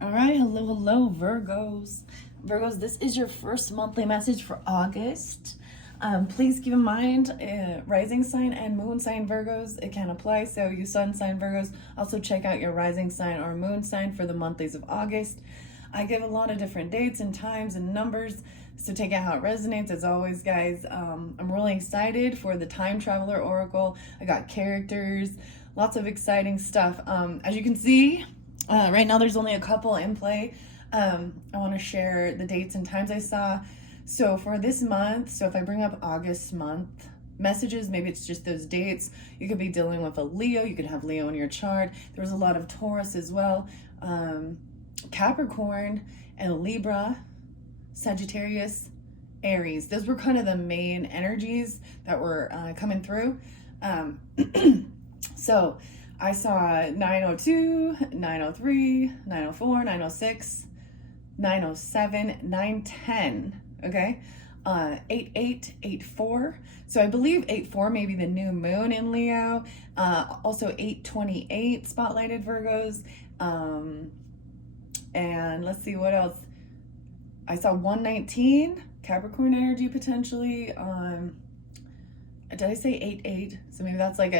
All right, hello, Virgos. Virgos, this is your first monthly message for August. Please keep in mind, rising sign and moon sign Virgos, it can apply. So you sun sign Virgos, also check out your rising sign or moon sign for the monthlies of August. I give a lot of different dates and times and numbers, so take it how it resonates. As always, guys, I'm really excited for the Time Traveler Oracle. I got characters, lots of exciting stuff. As you can see, right now there's only a couple in play. I want to share the dates and times I saw. So for this month, so if I bring up August month messages, maybe it's just those dates. You could be dealing with a Leo. You could have Leo in your chart. There was a lot of Taurus as well. Capricorn and Libra, Sagittarius, Aries. Those were kind of the main energies that were coming through. So I saw 902, 903, 904, 906, 907, 910, okay? 88, 84. So I believe 84 may be the new moon in Leo. Also 828 spotlighted Virgos. And let's see what else. I saw 119 Capricorn energy potentially. Did I say 88? So maybe that's like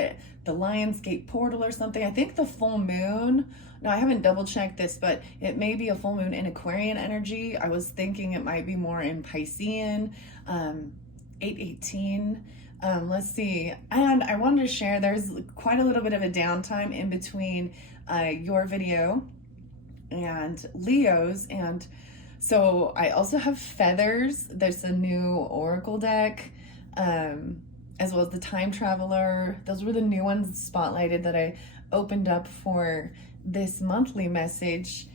the Lionsgate portal or something. I think the full moon. No, I haven't double checked this, but it may be a full moon in Aquarian energy. I was thinking it might be more in Piscean. 818. Let's see. And I wanted to share, there's quite a little bit of a downtime in between your video and Leo's, and so I also have feathers. There's a new oracle deck, as well as the Time Traveler. Those were the new ones spotlighted that I opened up for this monthly message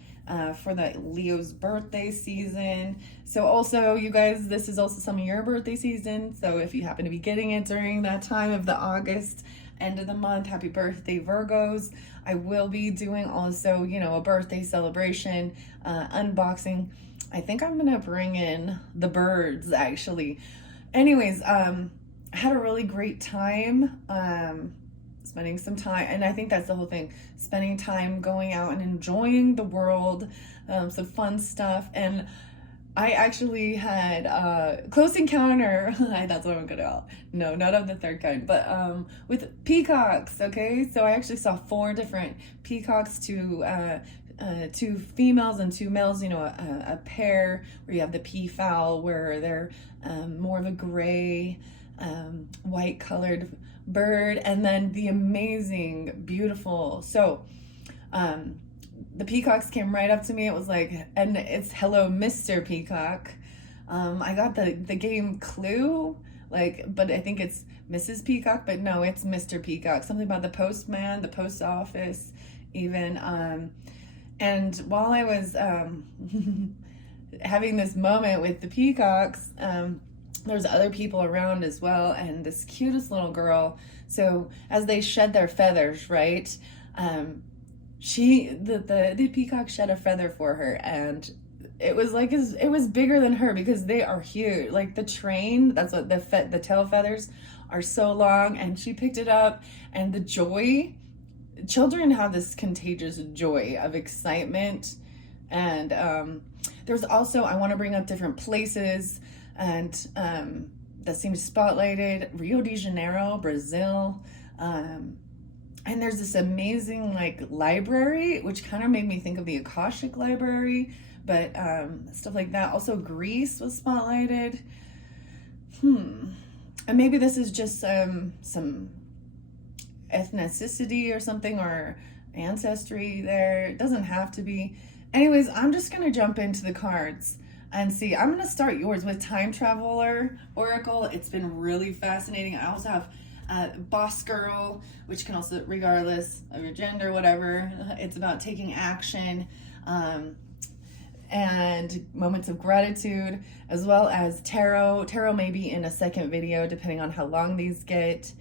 for the Leo's birthday season. So also, you guys, this is also some of your birthday season, so if you happen to be getting it during that time of the August end of the month, happy birthday, Virgos. I will be doing also, a birthday celebration, unboxing. I think I'm gonna bring in the birds, actually. Anyways, I had a really great time spending some time, and I think that's the whole thing, spending time going out and enjoying the world, some fun stuff. And I actually had a close encounter. That's what I'm gonna call. No, not of the third kind, but with peacocks. Okay, so I actually saw 4 different peacocks, two females and 2 males. A pair where you have the peafowl, where they're more of a gray, white colored bird, and then the amazing, beautiful. So, the peacocks came right up to me. It was like, and it's hello, Mr. Peacock. I got the game clue, but I think it's Mrs. Peacock, but no, it's Mr. Peacock. Something about the postman, the post office, even. And while I was having this moment with the peacocks, there's other people around as well, and this cutest little girl. So as they shed their feathers, right? The peacock shed a feather for her, and it was like it was bigger than her because they are huge. Like the train, that's what the tail feathers are so long, and she picked it up, and the joy. Children have this contagious joy of excitement, and there's also, I want to bring up different places, and that seems spotlighted. Rio de Janeiro, Brazil. And there's this amazing library, which kind of made me think of the Akashic Library, but stuff like that. Also, Greece was spotlighted. And maybe this is just some ethnicity or something, or ancestry there. It doesn't have to be. Anyways, I'm just going to jump into the cards and see. I'm going to start yours with Time Traveler Oracle. It's been really fascinating. I also have Boss Girl, which can also, regardless of your gender, whatever, it's about taking action, and moments of gratitude, as well as Tarot. Tarot may be in a second video depending on how long these get.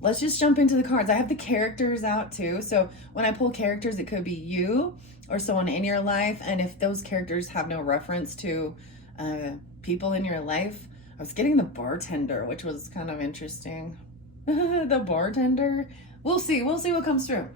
Let's just jump into the cards. I have the characters out too, so when I pull characters, it could be you or someone in your life, and if those characters have no reference to people in your life. I was getting the bartender, which was kind of interesting. The bartender. We'll see what comes through.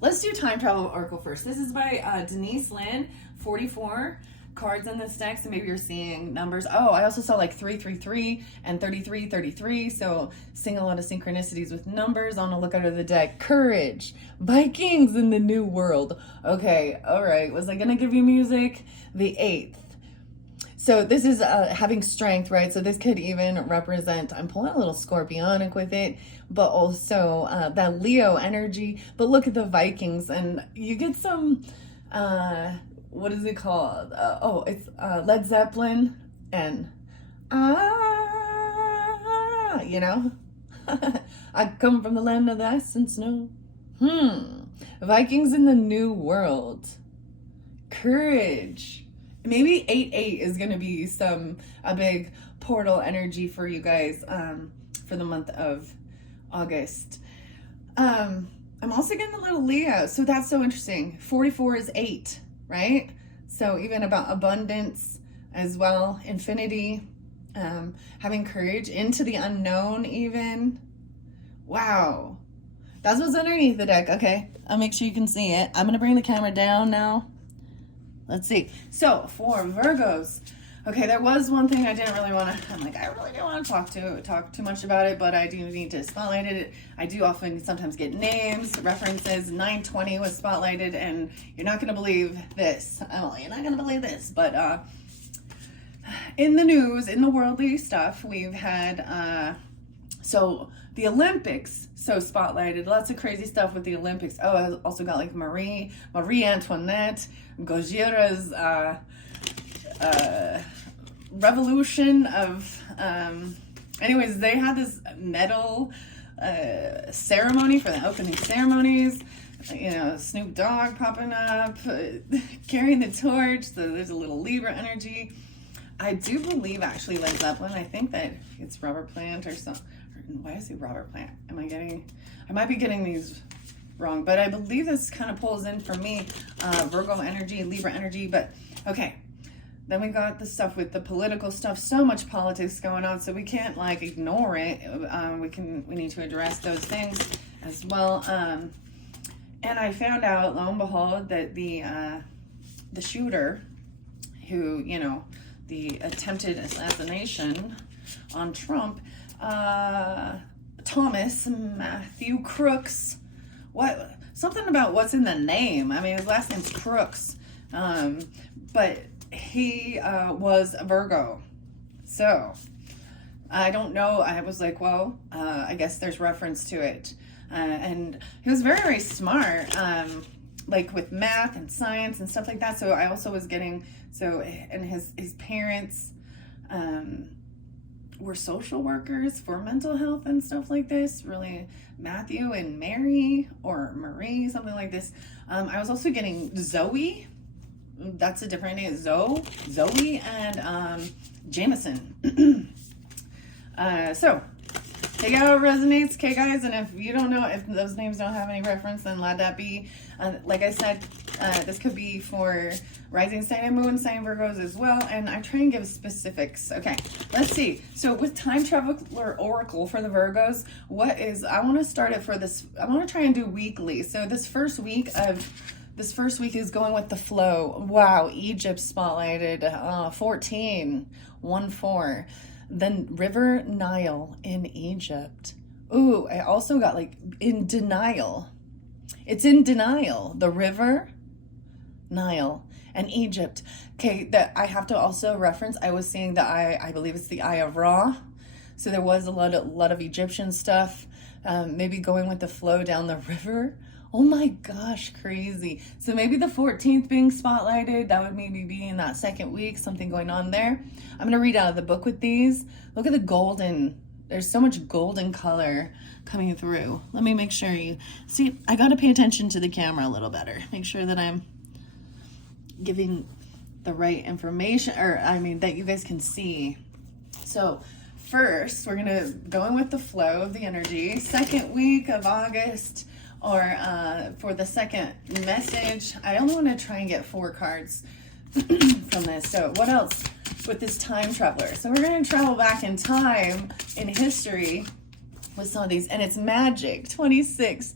let's do Time Travel Oracle first. This is by Denise Lynn, 44 cards in this deck, so maybe you're seeing numbers. Oh, I also saw like 333 and 3333, so seeing a lot of synchronicities with numbers on a look out of the deck. Courage, Vikings in the New World. Okay, all right, was I gonna give you music? The 8th. So this is having strength, right? So this could even represent, I'm pulling a little scorpionic with it, but also that Leo energy. But look at the Vikings, and you get some, what is it called? It's Led Zeppelin and, you know? I come from the land of the ice and snow. Vikings in the New World. Courage. Maybe 8-8 is going to be a big portal energy for you guys for the month of August. I'm also getting a little Leo, so that's so interesting. 44 is 8, right? So even about abundance as well, infinity, having courage into the unknown even. Wow. That's what's underneath the deck. Okay, I'll make sure you can see it. I'm going to bring the camera down now. Let's see. So for Virgos, okay, there was one thing I didn't really want to, I'm like, I really don't want to talk too much about it, but I do need to spotlight it. I do often sometimes get names, references. 920 was spotlighted, and you're not going to believe this. Oh, you're not going to believe this, but in the news, in the worldly stuff, we've had, so the Olympics, so spotlighted, lots of crazy stuff with the Olympics. Oh, I also got like Marie Antoinette, Gojira's revolution of, anyways, they had this medal ceremony for the opening ceremonies. You know, Snoop Dogg popping up, carrying the torch, so there's a little Libra energy. I do believe actually Led Zeppelin, I think that it's Robert Plant or something. Why is he Robert Plant? I might be getting these wrong, but I believe this kind of pulls in for me, Virgo energy, Libra energy, but okay. Then we got the stuff with the political stuff, so much politics going on, so we can't like ignore it. We need to address those things as well. And I found out, lo and behold, that the shooter who, you know, the attempted assassination on Trump, Thomas Matthew Crooks, something about what's in the name. I mean, his last name's Crooks, but he was a Virgo. So I don't know. I was like, well, I guess there's reference to it. And he was very, very smart, like with math and science and stuff like that. So I also was getting, and his parents were social workers for mental health and stuff like this. Really, Matthew and Mary, or Marie, something like this. I was also getting Zoe. That's a different name. Zoe and Jameson. So take it how it resonates, okay, guys? And if you don't know, if those names don't have any reference, then let that be. Like I said, this could be for rising sign and moon sign Virgos as well, and I try and give specifics. Okay, let's see. So with Time Traveler Oracle for the Virgos, I want to start it for this, I want to try and do weekly. So this first week is going with the flow. Wow, Egypt spotlighted, 14, 1-4. Then River Nile in Egypt. Ooh, I also got like in denial. It's in denial. The River Nile and Egypt. Okay, that I have to also reference. I was seeing the eye. I believe it's the Eye of Ra. So there was a lot of Egyptian stuff. Maybe going with the flow down the river. Oh my gosh, crazy. So maybe the 14th being spotlighted, that would maybe be in that second week, something going on there. I'm going to read out of the book with these. Look at the golden. There's so much golden color coming through. Let me make sure you see. I got to pay attention to the camera a little better. Make sure that I'm giving the right information, or I mean, that you guys can see. So first, we're going to go in with the flow of the energy. Second week of August, or for the second message, I only want to try and get 4 cards from this. So what else with this time traveler? So we're going to travel back in time in history with some of these, and it's magic. 26,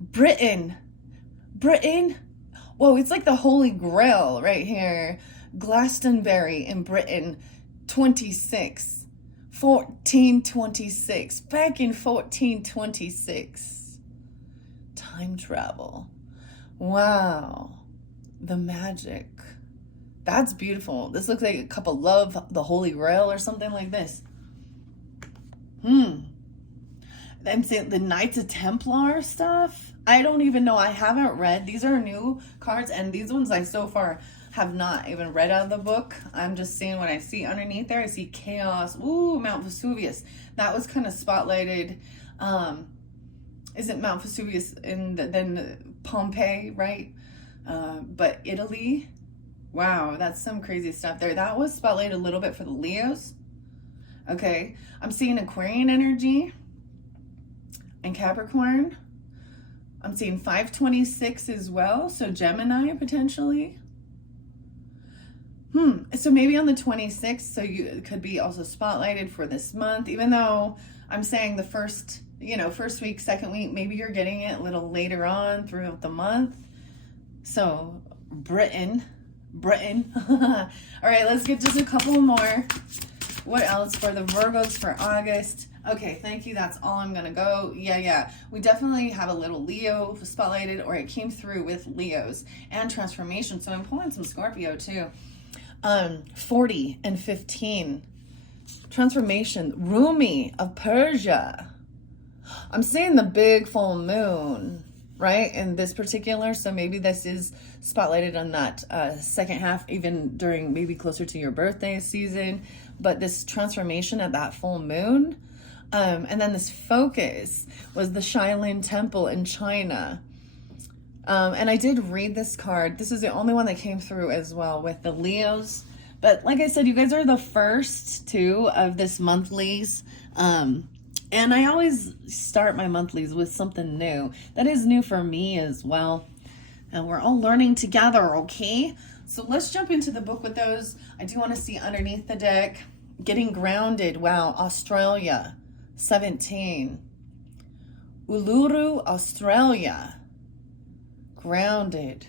Britain. Britain. Whoa, it's like the Holy Grail right here. Glastonbury in Britain, 1426. Back in 1426. Time travel. Wow. The magic. That's beautiful. This looks like a cup of love, the Holy Grail or something like this. I'm saying the Knights of Templar stuff. I don't even know. I haven't read. These are new cards, and these ones I so far have not even read out of the book. I'm just seeing what I see underneath there. I see chaos. Ooh, Mount Vesuvius. That was kind of spotlighted. Isn't Mount Vesuvius then Pompeii, right? But Italy. Wow, that's some crazy stuff there. That was spotlighted a little bit for the Leos. Okay, I'm seeing Aquarian energy and Capricorn. I'm seeing 526 as well, so Gemini potentially. So maybe on the 26th, so you could be also spotlighted for this month, even though I'm saying the first week, second week, maybe you're getting it a little later on throughout the month. So Britain. All right, let's get just a couple more. What else for the Virgos for August? Okay, thank you. That's all I'm going to go. Yeah. We definitely have a little Leo spotlighted, or it came through with Leos and transformation. So I'm pulling some Scorpio too. 40 and 15. Transformation. Rumi of Persia. I'm seeing the big full moon, right? In this particular. So maybe this is spotlighted on that second half, even during maybe closer to your birthday season. But this transformation at that full moon. And then this focus was the Shaolin Temple in China. And I did read this card. This is the only one that came through as well with the Leos. But like I said, you guys are the first two of this monthlies. And I always start my monthlies with something new. That is new for me as well. And we're all learning together, okay? So let's jump into the book with those. I do want to see underneath the deck. Getting grounded. Wow, Australia. 17. Uluru, Australia. Grounded.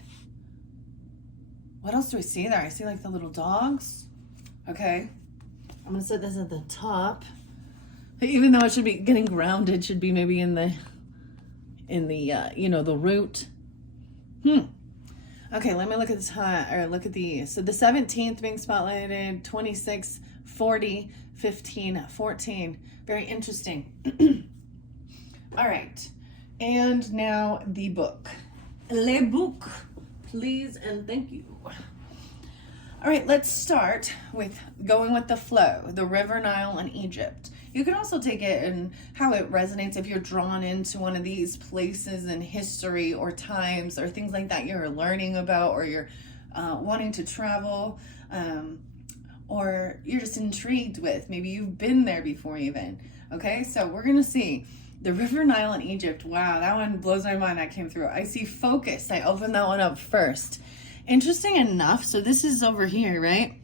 What else do I see there? I see like the little dogs. Okay. I'm going to set this at the top. Even though it should be getting grounded, should be maybe in the the root. Okay, let me look at the time, or look at the, so the 17th being spotlighted, 26, 40, 15, 14. Very interesting. All right. And now the book. Le book, please and thank you. All right, let's start with going with the flow, the River Nile and Egypt. You can also take it and how it resonates if you're drawn into one of these places in history or times or things like that you're learning about, or you're wanting to travel, or you're just intrigued with. Maybe you've been there before even. Okay, so we're going to see the River Nile in Egypt. Wow, that one blows my mind. That came through. I see focused. I opened that one up first. Interesting enough, so this is over here, right?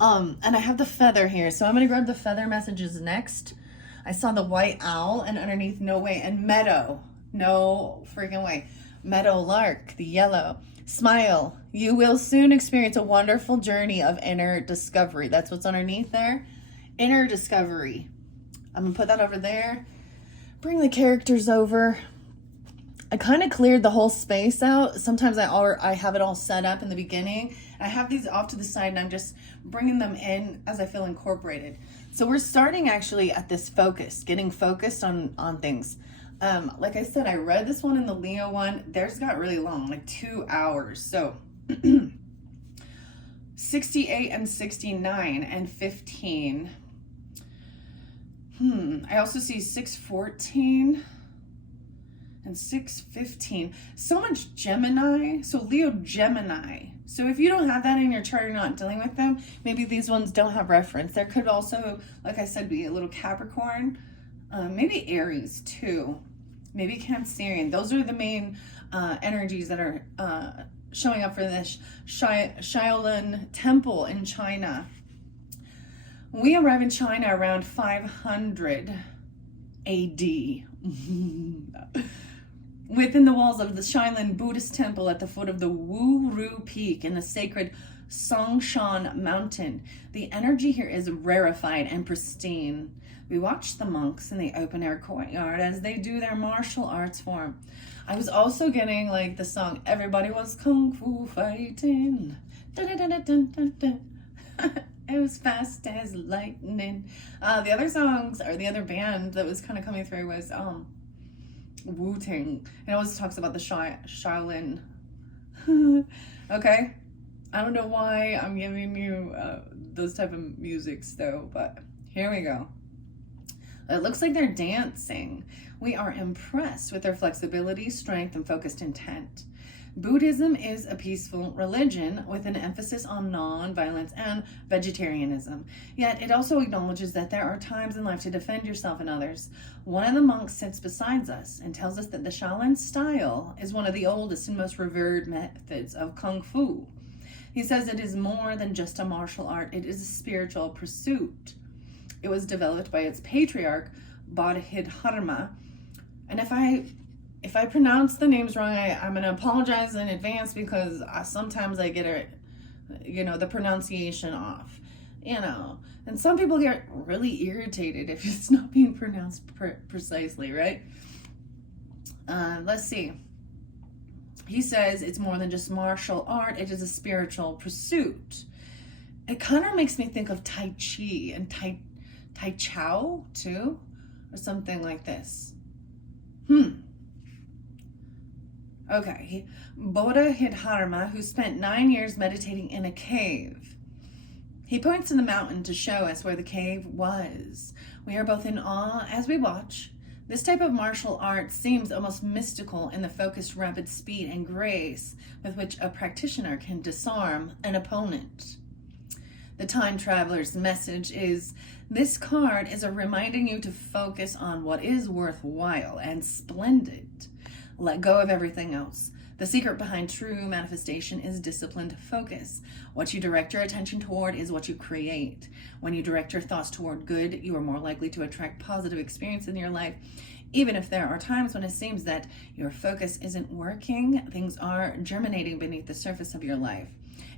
And I have the feather here, so I'm going to grab the feather messages next. I saw the white owl, and underneath no way, and meadow, no freaking way. Meadow lark, the yellow. Smile, you will soon experience a wonderful journey of inner discovery. That's what's underneath there. Inner discovery. I'm going to put that over there. Bring the characters over. I kind of cleared the whole space out. Sometimes I have it all set up in the beginning. I have these off to the side, and I'm just bringing them in as I feel incorporated. So we're starting actually at this focus, getting focused on things. Like I said, I read this one in the Leo one. Theirs got really long, like 2 hours. So 68 and 69 and 15. I also see 614 and 615. So much Gemini. So Leo Gemini. So if you don't have that in your chart, you're not dealing with them. Maybe these ones don't have reference. There could also, like I said, be a little Capricorn. Maybe Aries too. Maybe Cancerian. Those are the main energies that are showing up for this Shaolin Temple in China. We arrive in China around 500 AD. within the walls of the Shaolin Buddhist temple at the foot of the Wu-Ru Peak in the sacred Songshan Mountain. The energy here is rarefied and pristine. We watched the monks in the open air courtyard as they do their martial arts form. I was also getting like the song, everybody was kung fu fighting. Dun, dun, dun, dun, dun, dun. It was fast as lightning. The other songs, or the other band that was kind of coming through was Wu-Tang. It always talks about the Shaolin. Okay. I don't know why I'm giving you those type of musics though, but here we go. It looks like they're dancing. We are impressed with their flexibility, strength, and focused intent. Buddhism is a peaceful religion with an emphasis on non-violence and vegetarianism. Yet it also acknowledges that there are times in life to defend yourself and others. One of the monks sits beside us and tells us that the Shaolin style is one of the oldest and most revered methods of Kung Fu. He says it is more than just a martial art, it is a spiritual pursuit. It was developed by its patriarch, Bodhidharma. And if I pronounce the names wrong, I'm going to apologize in advance because sometimes I get it, the pronunciation off, And some people get really irritated if it's not being pronounced precisely, right? Let's see. He says it's more than just martial art. It is a spiritual pursuit. It kind of makes me think of Tai Chi and Tai Chao too, or something like this. Okay, Bodhidharma, who spent 9 years meditating in a cave. He points to the mountain to show us where the cave was. We are both in awe as we watch. This type of martial art seems almost mystical in the focused, rapid speed and grace with which a practitioner can disarm an opponent. The time traveler's message is, this card is a reminding you to focus on what is worthwhile and splendid. Let go of everything else. The secret behind true manifestation is disciplined focus. What you direct your attention toward is what you create. When you direct your thoughts toward good, you are more likely to attract positive experience in your life. Even if there are times when it seems that your focus isn't working, things are germinating beneath the surface of your life.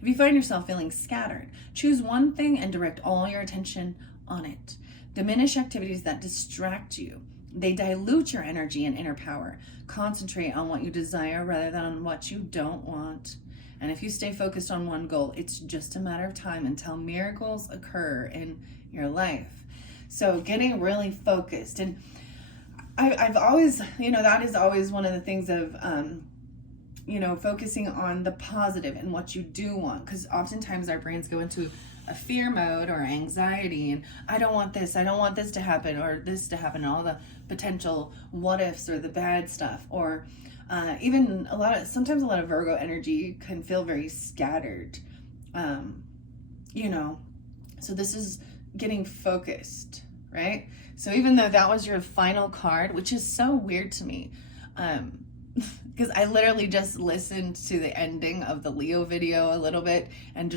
If you find yourself feeling scattered, choose one thing and direct all your attention on it. Diminish activities that distract you. They dilute your energy and inner power. Concentrate on what you desire rather than on what you don't want. And if you stay focused on one goal, it's just a matter of time until miracles occur in your life. So getting really focused. And I've always, that is always one of the things of, focusing on the positive and what you do want. Because oftentimes our brains go into a fear mode or anxiety, and I don't want this to happen, or this to happen, and all the potential what ifs or the bad stuff, or even sometimes a lot of Virgo energy can feel very scattered, so this is getting focused, right? So even though that was your final card, which is so weird to me, because I literally just listened to the ending of the Leo video a little bit, and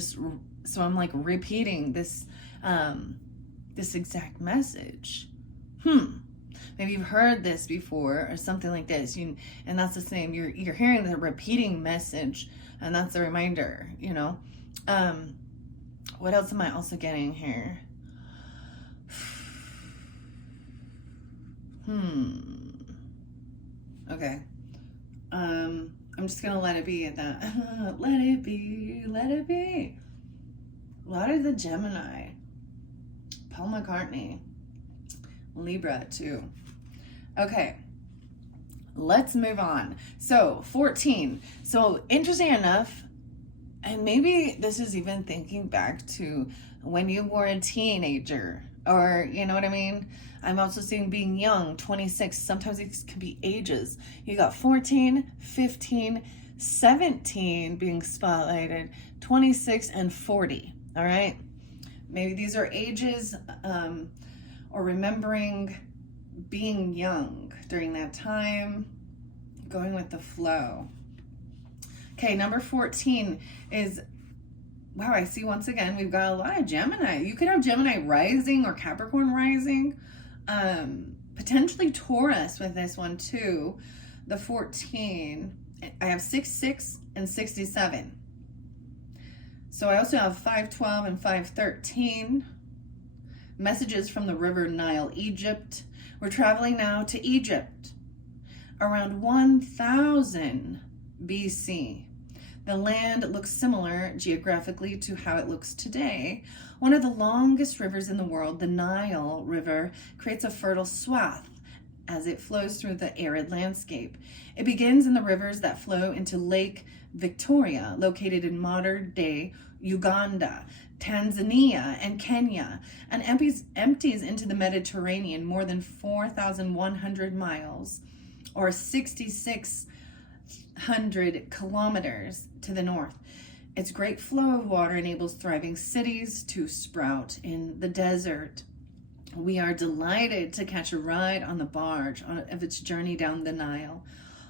so I'm like repeating this exact message. Maybe you've heard this before or something like this, and that's the same. You're hearing the repeating message, and that's a reminder. What else am I also getting here? Okay. I'm just gonna let it be at that. Let it be. A lot of the Gemini. Paul McCartney. Libra too. Okay. Let's move on. So 14. So interesting enough, and maybe this is even thinking back to when you were a teenager, or you know what I mean? I'm also seeing being young, 26. Sometimes it can be ages. You got 14, 15, 17 being spotlighted, 26 and 40. All right. Maybe these are ages, or remembering being young during that time, going with the flow. Okay, number 14 is, wow, I see once again, we've got a lot of Gemini. You could have Gemini rising or Capricorn rising, potentially Taurus with this one too. the 14. I have 6, and 67. So I also have 512 and 513. Messages from the river Nile, Egypt. We're traveling now to Egypt. Around 1000 BC. The land looks similar geographically to how it looks today. One of the longest rivers in the world, the Nile River, creates a fertile swath as it flows through the arid landscape. It begins in the rivers that flow into Lake Victoria, located in modern-day Uganda, Tanzania, and Kenya, and empties into the Mediterranean more than 4,100 miles, or 6,600 kilometers to the north. Its great flow of water enables thriving cities to sprout in the desert. We are delighted to catch a ride on the barge of its journey down the Nile.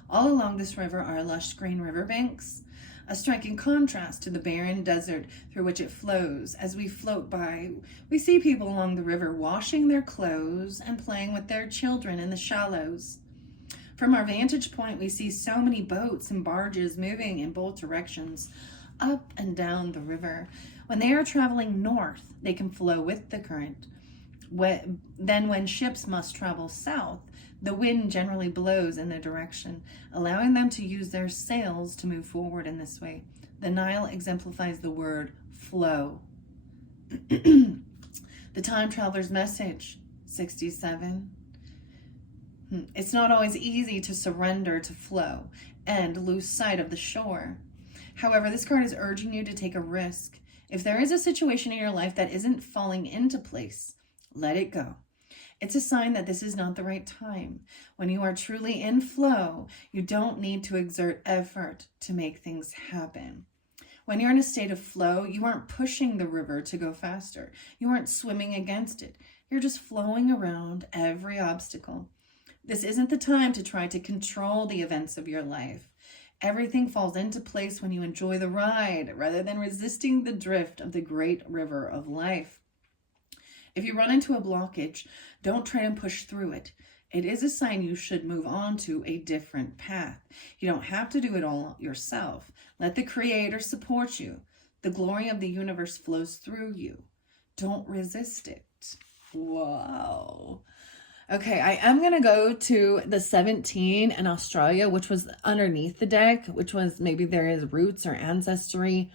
All along this river are lush green riverbanks, a striking contrast to the barren desert through which it flows. As we float by, we see people along the river washing their clothes and playing with their children in the shallows. From our vantage point, we see so many boats and barges moving in both directions, up and down the river. When they are traveling north, they can flow with the current. Then when ships must travel south, the wind generally blows in their direction, allowing them to use their sails to move forward in this way. The Nile exemplifies the word flow. The time traveler's message, 67. It's not always easy to surrender to flow and lose sight of the shore. However, this card is urging you to take a risk. If there is a situation in your life that isn't falling into place, let it go. It's a sign that this is not the right time. When you are truly in flow, you don't need to exert effort to make things happen. When you're in a state of flow, you aren't pushing the river to go faster. You aren't swimming against it. You're just flowing around every obstacle. This isn't the time to try to control the events of your life. Everything falls into place when you enjoy the ride rather than resisting the drift of the great river of life. If you run into a blockage, don't try and push through it. It is a sign you should move on to a different path. You don't have to do it all yourself. Let the Creator support you. The glory of the universe flows through you. Don't resist it. Wow. Okay, I am going to go to the 17 in Australia, which was underneath the deck, which was maybe there is roots or ancestry.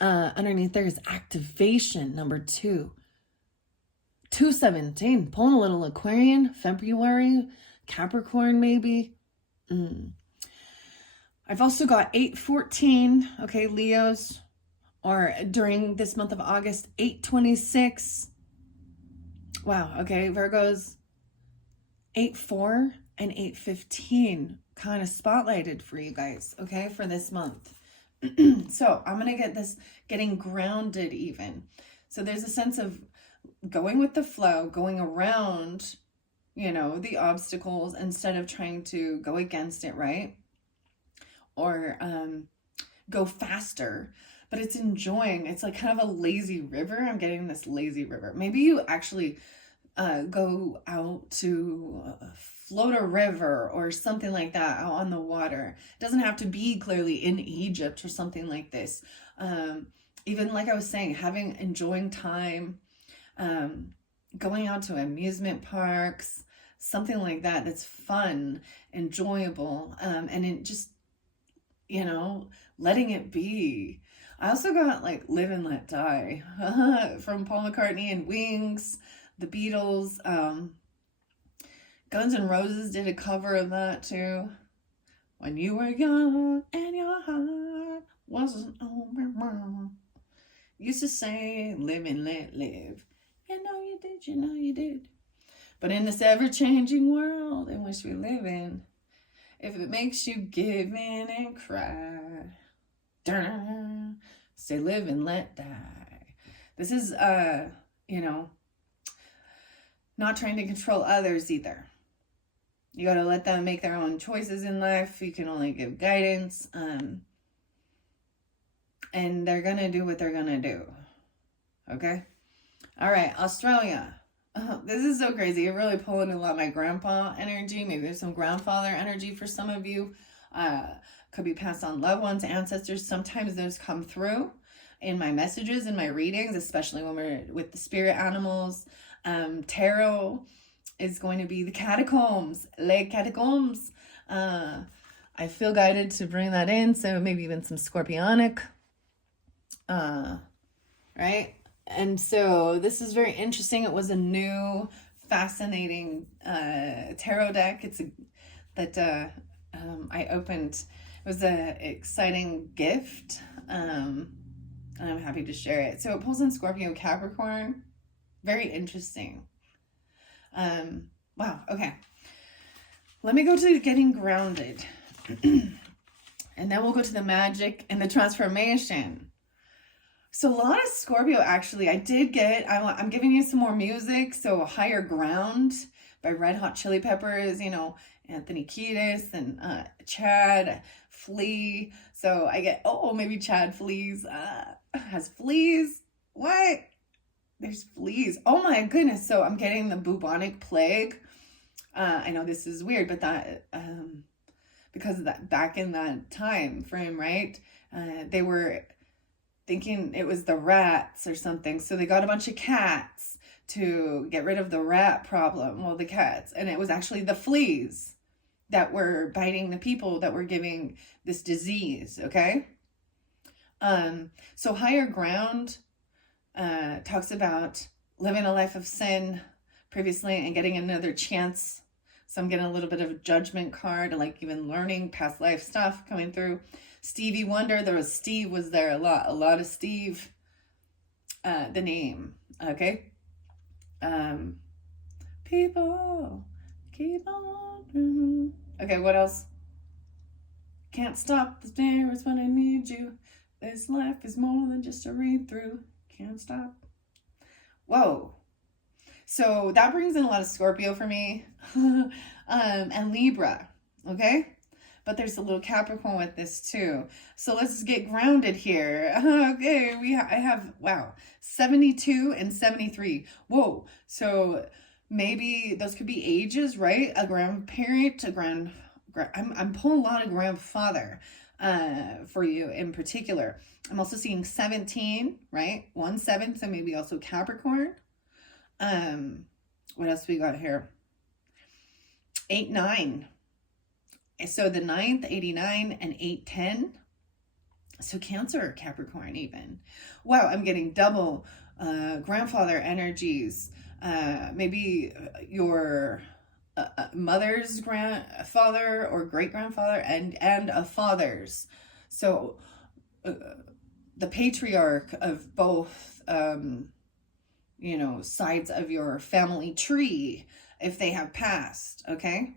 Underneath there is activation, number 2. 217, pulling a little Aquarian, February, Capricorn maybe. I've also got 814, okay, Leos, or during this month of August, 826. Wow, okay, Virgos, 8-4 and 8-15 kind of spotlighted for you guys, okay, for this month. So I'm going to get this getting grounded even. So there's a sense of going with the flow, going around, the obstacles instead of trying to go against it, right? Or go faster. But it's enjoying. It's like kind of a lazy river. I'm getting this lazy river. Maybe you actually go out to float a river or something like that out on the water. It doesn't have to be clearly in Egypt or something like this. Even like I was saying, enjoying time, going out to amusement parks, something like that that's fun, enjoyable, and it just, letting it be. I also got like Live and Let Die from Paul McCartney and Wings, the Beatles. Guns N' Roses did a cover of that too. When you were young and your heart wasn't over. Used to say, live and let live. You know you did. But in this ever-changing world in which we live in, if it makes you give in and cry, say live and let die. This is, not trying to control others either. You got to let them make their own choices in life. You can only give guidance. And they're going to do what they're going to do. Okay? All right, Australia. This is so crazy. You're really pulling a lot of my grandpa energy. Maybe there's some grandfather energy for some of you. Uh, could be passed on loved ones, ancestors. Sometimes those come through in my messages and my readings, especially when we're with the spirit animals. Tarot is going to be the catacombs, les catacombs. I feel guided to bring that in. So maybe even some scorpionic. Right? And so this is very interesting. It was a new, fascinating tarot deck. I opened. It was an exciting gift, and I'm happy to share it. So it pulls in Scorpio, Capricorn. Very interesting. Wow. Okay. Let me go to getting grounded, and then we'll go to the magic and the transformation. So a lot of Scorpio, actually, I'm giving you some more music. So Higher Ground by Red Hot Chili Peppers, Anthony Kiedis and Chad Flea. So I get, maybe Chad Fleas has fleas. What? There's fleas. Oh my goodness. So I'm getting the bubonic plague. I know this is weird, but that, because of that, back in that time frame, right? They were thinking it was the rats or something. So they got a bunch of cats to get rid of the rat problem. Well, the cats. And it was actually the fleas that were biting the people that were giving this disease, okay? So Higher Ground talks about living a life of sin previously and getting another chance. So I'm getting a little bit of a judgment card, like even learning past life stuff coming through. Stevie Wonder, Steve was there a lot of Steve, the name, okay? People keep on. Okay, what else? Can't stop the spirits when I need you. This life is more than just a read through. Can't stop. Whoa. So that brings in a lot of Scorpio for me, and Libra, okay? But there's a little Capricorn with this too. So let's get grounded here. Okay, I have, 72 and 73. Whoa. So maybe those could be ages, right? A grandparent, I'm pulling a lot of grandfather for you in particular. I'm also seeing 17, right? 1-7, so maybe also Capricorn. What else we got here? 8-9. So the 9th, 89, and 8-10. So Cancer, Capricorn even. Wow, I'm getting double grandfather energies. Maybe your mother's grandfather or great-grandfather and a father's. So the patriarch of both, sides of your family tree, if they have passed, okay?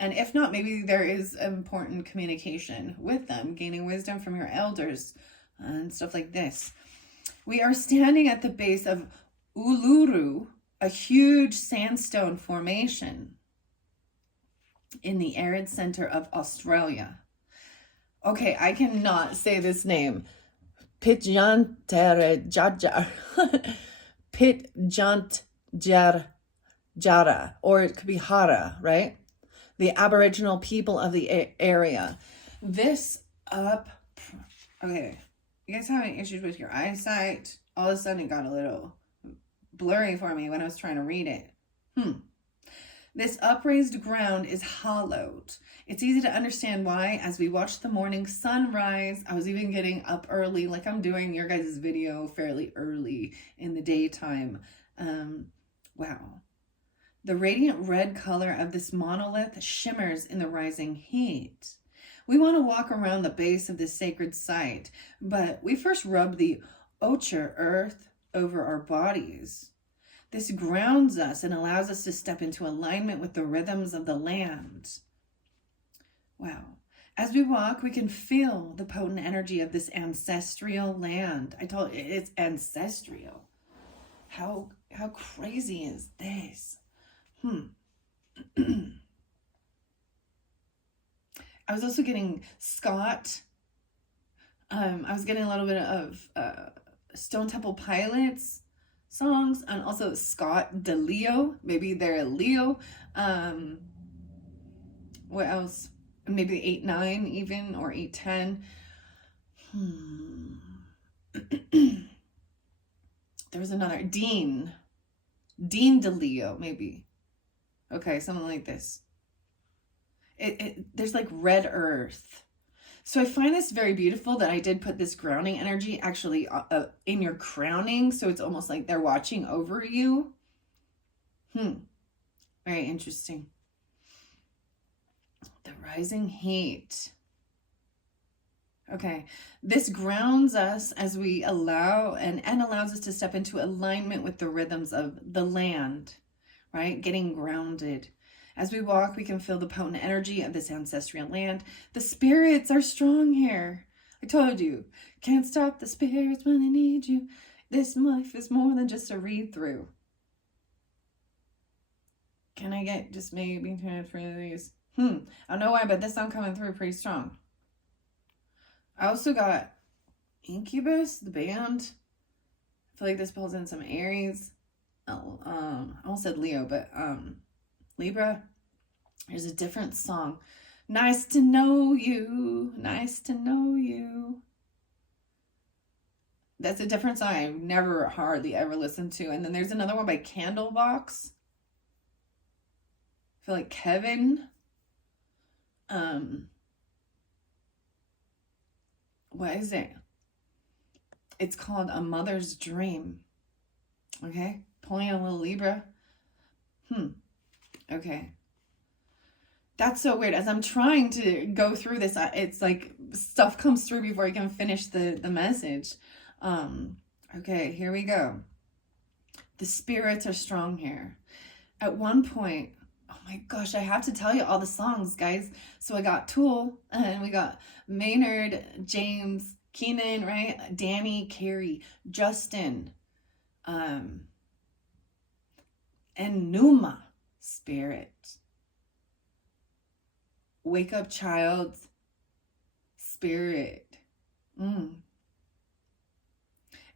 And if not, maybe there is important communication with them, gaining wisdom from your elders and stuff like this. We are standing at the base of Uluru, a huge sandstone formation in the arid center of Australia. Okay, I cannot say this name. Pitjantjara. Pitjantjara, or it could be Hara, right? The Aboriginal people of the area. Okay, you guys having issues with your eyesight? All of a sudden it got a little blurry for me when I was trying to read it. This upraised ground is hollowed. It's easy to understand why as we watch the morning sunrise. I was even getting up early, like I'm doing your guys' video fairly early in the daytime. Wow. The radiant red color of this monolith shimmers in the rising heat. We want to walk around the base of this sacred site, but we first rub the ochre earth over our bodies. This grounds us and allows us to step into alignment with the rhythms of the land. Wow. As we walk, we can feel the potent energy of this ancestral land. I told you, it's ancestral. How crazy is this? I was also getting Scott. I was getting a little bit of Stone Temple Pilots. songs. And also Scott DeLeo, maybe they're a Leo. What else? Maybe 8-9 even, or 8-10. There was another Dean DeLeo, maybe. Okay, something like this. There's like red earth. So I find this very beautiful that I did put this grounding energy actually in your crowning. So it's almost like they're watching over you. Very interesting. The rising heat. Okay, this grounds us as we allow and allows us to step into alignment with the rhythms of the land, right? Getting grounded. As we walk, we can feel the potent energy of this ancestral land. The spirits are strong here. I told you, can't stop the spirits when they need you. This life is more than just a read through. Can I get just maybe 2 or 3 of these? I don't know why, but this song coming through pretty strong. I also got Incubus, the band. I feel like this pulls in some Aries. I almost said Leo, but Libra. There's a different song. Nice to know you. Nice to know you. That's a different song I've never hardly ever listened to. And then there's another one by Candlebox. I feel like Kevin. What is it? It's called A Mother's Dream. Okay, pulling a little Libra. Okay. That's so weird. As I'm trying to go through this, it's like stuff comes through before I can finish the message. Okay, here we go. The spirits are strong here. At one point, oh my gosh, I have to tell you all the songs, guys. So I got Tool, and we got Maynard, James, Keenan, right? Danny, Carrie, Justin, and Numa, Spirit. Wake Up Child, Spirit.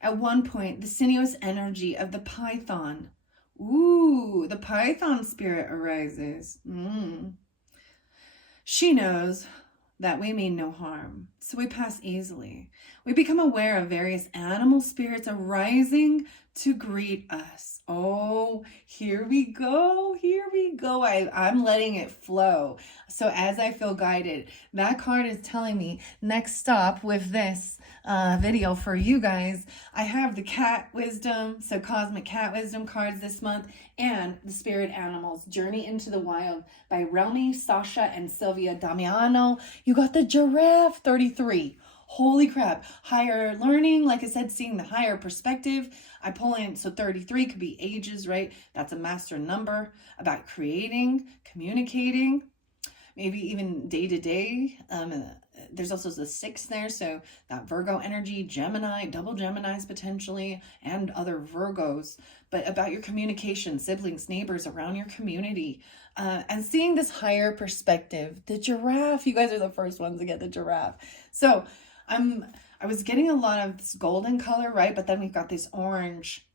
At one point, the sinuous energy of the python. Ooh, the python spirit arises. She knows that we mean no harm, so we pass easily. We become aware of various animal spirits arising to greet us. Oh, here we go. Here we go. I'm letting it flow. So as I feel guided, that card is telling me next stop with this video for you guys. I have the cat wisdom, so cosmic cat wisdom cards this month, and the spirit animals Journey into the Wild by Relmi, Sasha, and Sylvia Damiano. You got the giraffe 33. Holy crap. Higher learning, like I said, seeing the higher perspective. I pull in, so 33 could be ages, right? That's a master number about creating, communicating, maybe even day to day. There's also the 6 there, so that Virgo energy, Gemini, double Geminis potentially, and other Virgos, but about your communication, siblings, neighbors, around your community, and seeing this higher perspective. The giraffe, you guys are the first ones to get the giraffe. So I was getting a lot of this golden color, right? But then we've got this orange.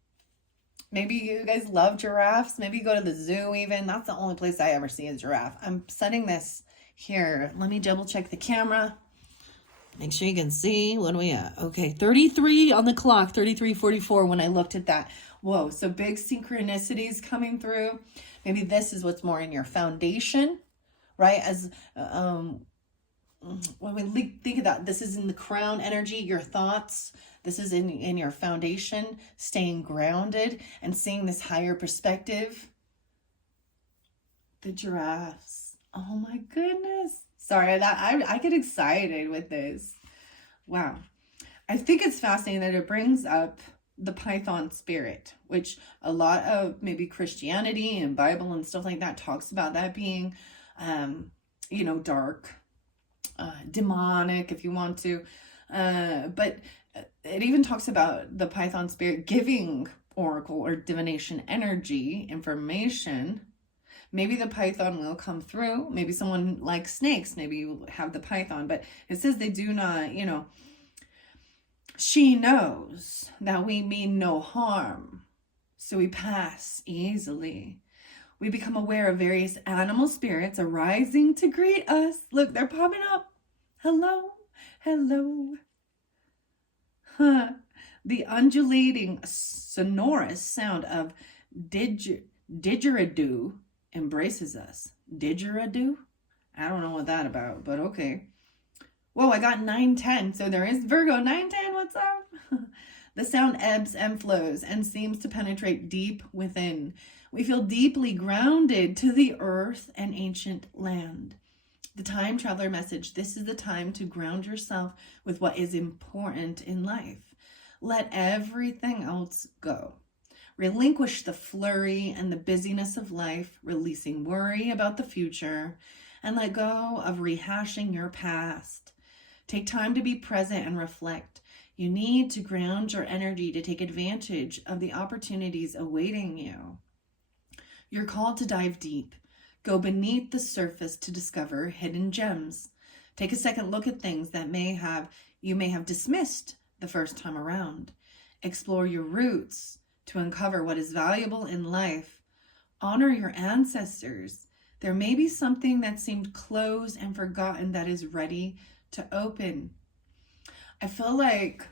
Maybe you guys love giraffes. Maybe you go to the zoo even. That's the only place I ever see a giraffe. I'm setting this here. Let me double check the camera. Make sure you can see. What are we at? Okay, 33 on the clock, 33:44 when I looked at that. Whoa, so big synchronicities coming through. Maybe this is what's more in your foundation, right? As when we think of that, this is in the crown energy, your thoughts. This is in your foundation, staying grounded and seeing this higher perspective. The giraffes. Oh my goodness. Sorry, that I get excited with this. Wow. I think it's fascinating that it brings up the python spirit, which a lot of maybe Christianity and Bible and stuff like that talks about that being, dark, demonic, if you want to. But it even talks about the python spirit giving oracle or divination energy, information. Maybe the python will come through. Maybe someone likes snakes. Maybe you have the python. But it says they do not, she knows that we mean no harm. so we pass easily. We become aware of various animal spirits arising to greet us. Look, they're popping up. Hello, hello. Huh. The undulating, sonorous sound of didgeridoo embraces us. Didgeridoo? I don't know what that's about, but okay. Whoa, I got 910. So there is Virgo 910. What's up? The sound ebbs and flows and seems to penetrate deep within. We feel deeply grounded to the earth and ancient land. The time traveler message. This is the time to ground yourself with what is important in life. Let everything else go. Relinquish the flurry and the busyness of life, releasing worry about the future, and let go of rehashing your past. Take time to be present and reflect. You need to ground your energy to take advantage of the opportunities awaiting you. You're called to dive deep. Go beneath the surface to discover hidden gems. Take a second look at things that you may have dismissed the first time around. Explore your roots to uncover what is valuable in life. Honor your ancestors. There may be something that seemed closed and forgotten that is ready to open. I feel like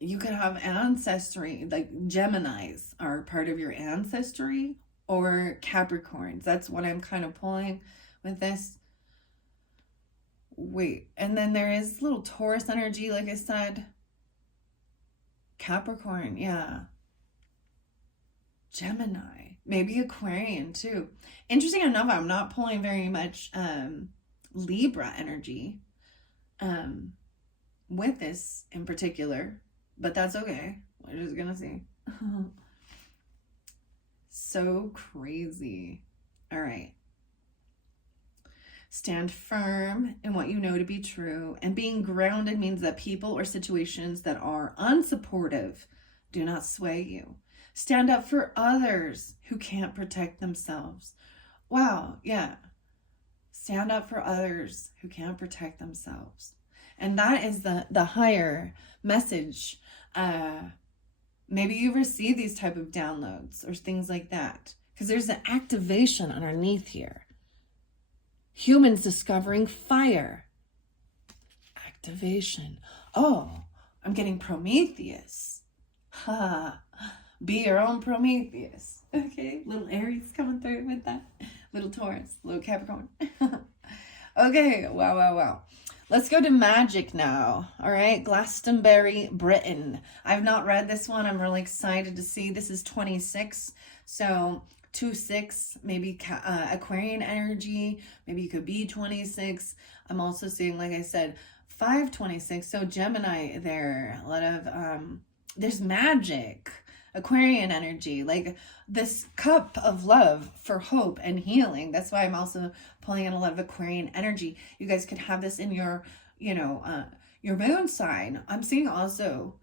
you could have ancestry, like Geminis are part of your ancestry, or Capricorns. That's what I'm kind of pulling with this. Wait, and then there is little Taurus energy, like I said. Capricorn, yeah. Gemini, maybe Aquarian too. Interesting enough, I'm not pulling very much Libra energy with this in particular, but that's okay. We're just gonna see. So crazy. All right. Stand firm in what you know to be true, and being grounded means that people or situations that are unsupportive do not sway you. Stand up for others who can't protect themselves. Wow, yeah. Stand up for others who can't protect themselves. And that is the higher message. Maybe you receive these type of downloads or things like that, because there's an activation underneath here. Humans discovering fire. Activation. Oh, I'm getting Prometheus. Ha. Be your own Prometheus. Okay, little Aries coming through with that. Little Taurus, little Capricorn. Okay, wow. Let's go to magic now. All right, Glastonbury, Britain. I've not read this one. I'm really excited to see. This is 26. So 2-6, maybe Aquarian energy. Maybe you could be 26. I'm also seeing, like I said, 5-26. So Gemini there. A lot of, there's magic. Aquarian energy, like this cup of love for hope and healing. That's why I'm also pulling in a lot of Aquarian energy. You guys could have this in your, your moon sign. I'm seeing also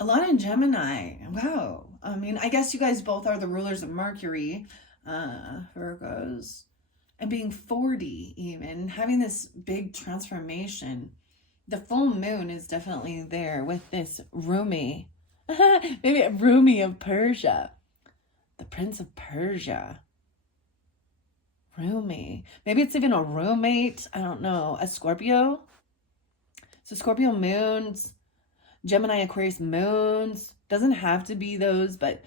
a lot in Gemini. Wow. I mean, I guess you guys both are the rulers of Mercury, Virgos, and being 40 even, having this big transformation. The full moon is definitely there with this Rumi. Maybe a Rumi of Persia. The Prince of Persia. Rumi. Maybe it's even a roommate. I don't know. A Scorpio. So Scorpio moons. Gemini Aquarius moons. Doesn't have to be those, but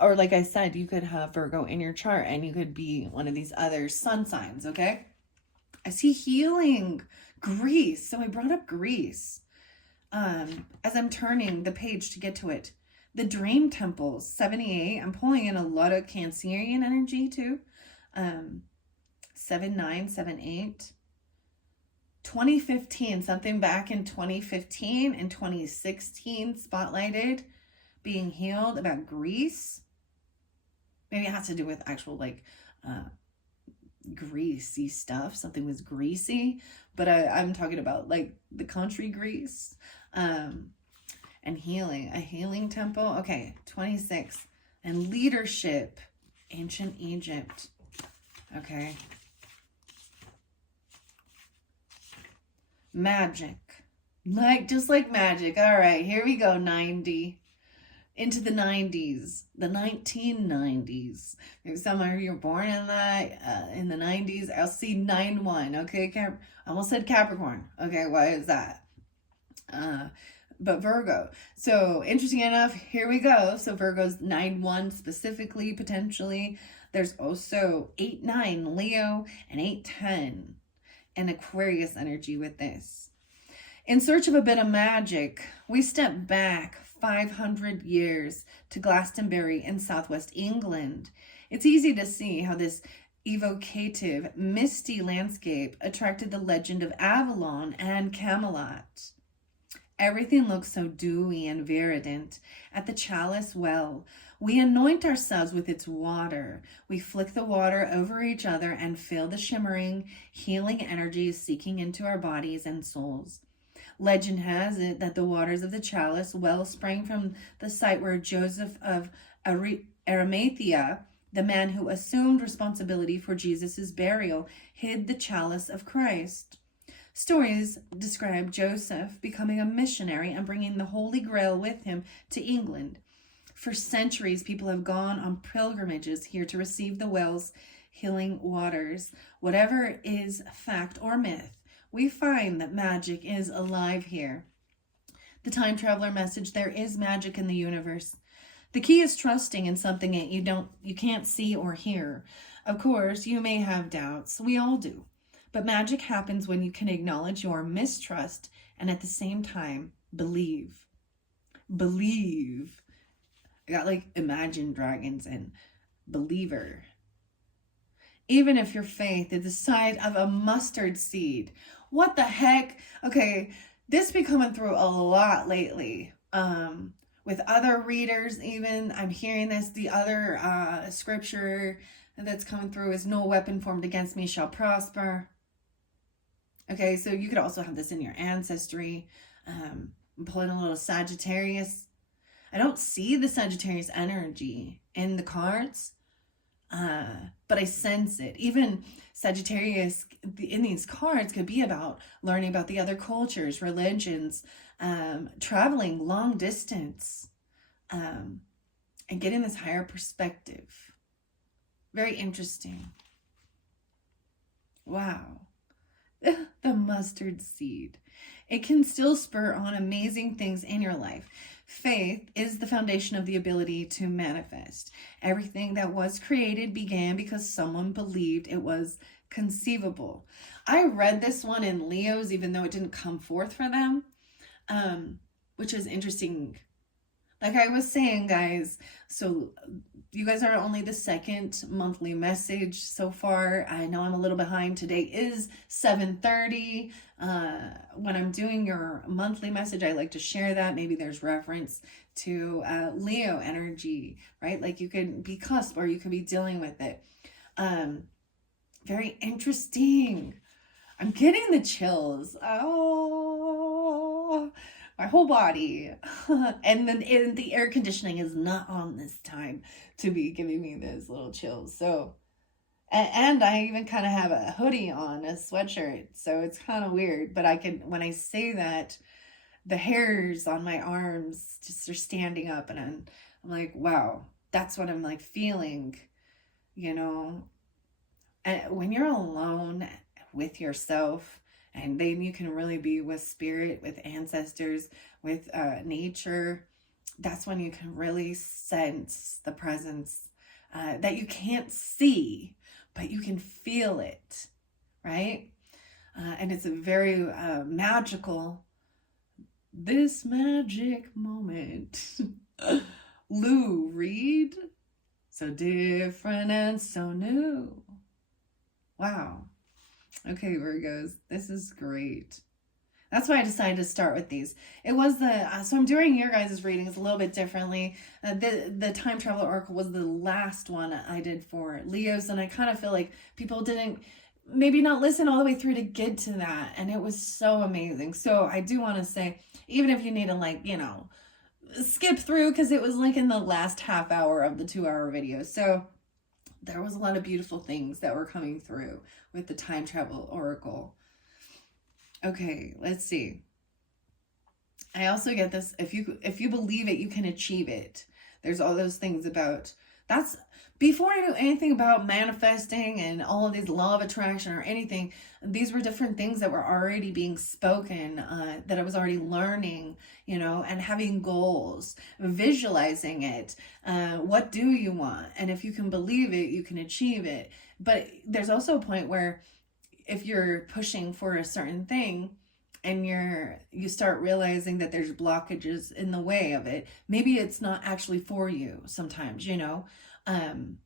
or like I said, you could have Virgo in your chart and you could be one of these other sun signs, okay? I see healing. Greece. So I brought up Greece as I'm turning the page to get to it. The Dream Temples, 78. I'm pulling in a lot of Cancerian energy too. 7-9, 7-8. 2015, something back in 2015 and 2016 spotlighted being healed about Greece. Maybe it has to do with actual like greasy stuff. Something was greasy, but I'm talking about like the country Greece, and healing, a healing temple. Okay, 26, and leadership, ancient Egypt. Okay, magic, just like magic. All right, here we go. 90, into the 90s, the 1990s. Maybe some of you were born in the 90s. I'll see 9-1. Okay, I almost said Capricorn. Okay, why is that? But Virgo. So interesting enough, here we go. So Virgo's 9-1 specifically, potentially. There's also 8-9 Leo and 8-10 and Aquarius energy with this. In search of a bit of magic, we step back 500 years to Glastonbury in southwest England. It's easy to see how this evocative, misty landscape attracted the legend of Avalon and Camelot. Everything looks so dewy and verdant. At the chalice well, we anoint ourselves with its water. We flick the water over each other and feel the shimmering, healing energies seeking into our bodies and souls. Legend has it that the waters of the chalice well sprang from the site where Joseph of Arimathea, the man who assumed responsibility for Jesus' burial, hid the chalice of Christ. Stories describe Joseph becoming a missionary and bringing the Holy Grail with him to England. For centuries, people have gone on pilgrimages here to receive the well's healing waters. Whatever is fact or myth, we find that magic is alive here. The time traveler message: there is magic in the universe. The key is trusting in something that you can't see or hear. Of course, you may have doubts. We all do. But magic happens when you can acknowledge your mistrust and at the same time believe. Believe. I got like Imagine Dragons and Believer. Even if your faith is the size of a mustard seed. What the heck? Okay, this be coming through a lot lately. With other readers even, I'm hearing this. The other scripture that's coming through is no weapon formed against me shall prosper. Okay, so you could also have this in your ancestry. I'm pulling a little Sagittarius. I don't see the Sagittarius energy in the cards, but I sense it. Even Sagittarius in these cards could be about learning about the other cultures, religions, traveling long distance, and getting this higher perspective. Very interesting. Wow. The mustard seed. It can still spur on amazing things in your life. Faith is the foundation of the ability to manifest. Everything that was created began because someone believed it was conceivable. I read this one in Leos, even though it didn't come forth for them, which is interesting. Like I was saying, guys, so you guys are only the second monthly message so far. I know I'm a little behind. Today is 7:30. When I'm doing your monthly message, I like to share that. Maybe there's reference to Leo energy, right? Like you could be cusp or you could be dealing with it. Very interesting. I'm getting the chills. Oh, my whole body. And then the air conditioning is not on this time to be giving me those little chills. So, and I even kind of have a hoodie on, a sweatshirt. So it's kind of weird. But I can, when I say that, the hairs on my arms just are standing up. And I'm like, wow, that's what I'm like feeling, you know. And when you're alone with yourself, and then you can really be with spirit, with ancestors, with nature, that's when you can really sense the presence that you can't see, but you can feel it, right? And it's a very magical, this magic moment. Lou Reed, so different and so new. Wow. Okay, Virgos, this is great. That's why I decided to start with these. It was so I'm doing your guys' readings a little bit differently. The Time Travel Oracle was the last one I did for Leos, and I kind of feel like people didn't, maybe not listen all the way through to get to that, and it was so amazing. So I do want to say, even if you need to, like, you know, skip through, because it was like in the last half hour of the 2-hour video. So there was a lot of beautiful things that were coming through with the Time Travel Oracle. Okay, let's see. I also get this, if you believe it, you can achieve it. There's all those things about, that's before I knew anything about manifesting and all of these law of attraction or anything. These were different things that were already being spoken, that I was already learning, and having goals, visualizing it. What do you want? And if you can believe it, you can achieve it. But there's also a point where if you're pushing for a certain thing, and you start realizing that there's blockages in the way of it, maybe it's not actually for you sometimes.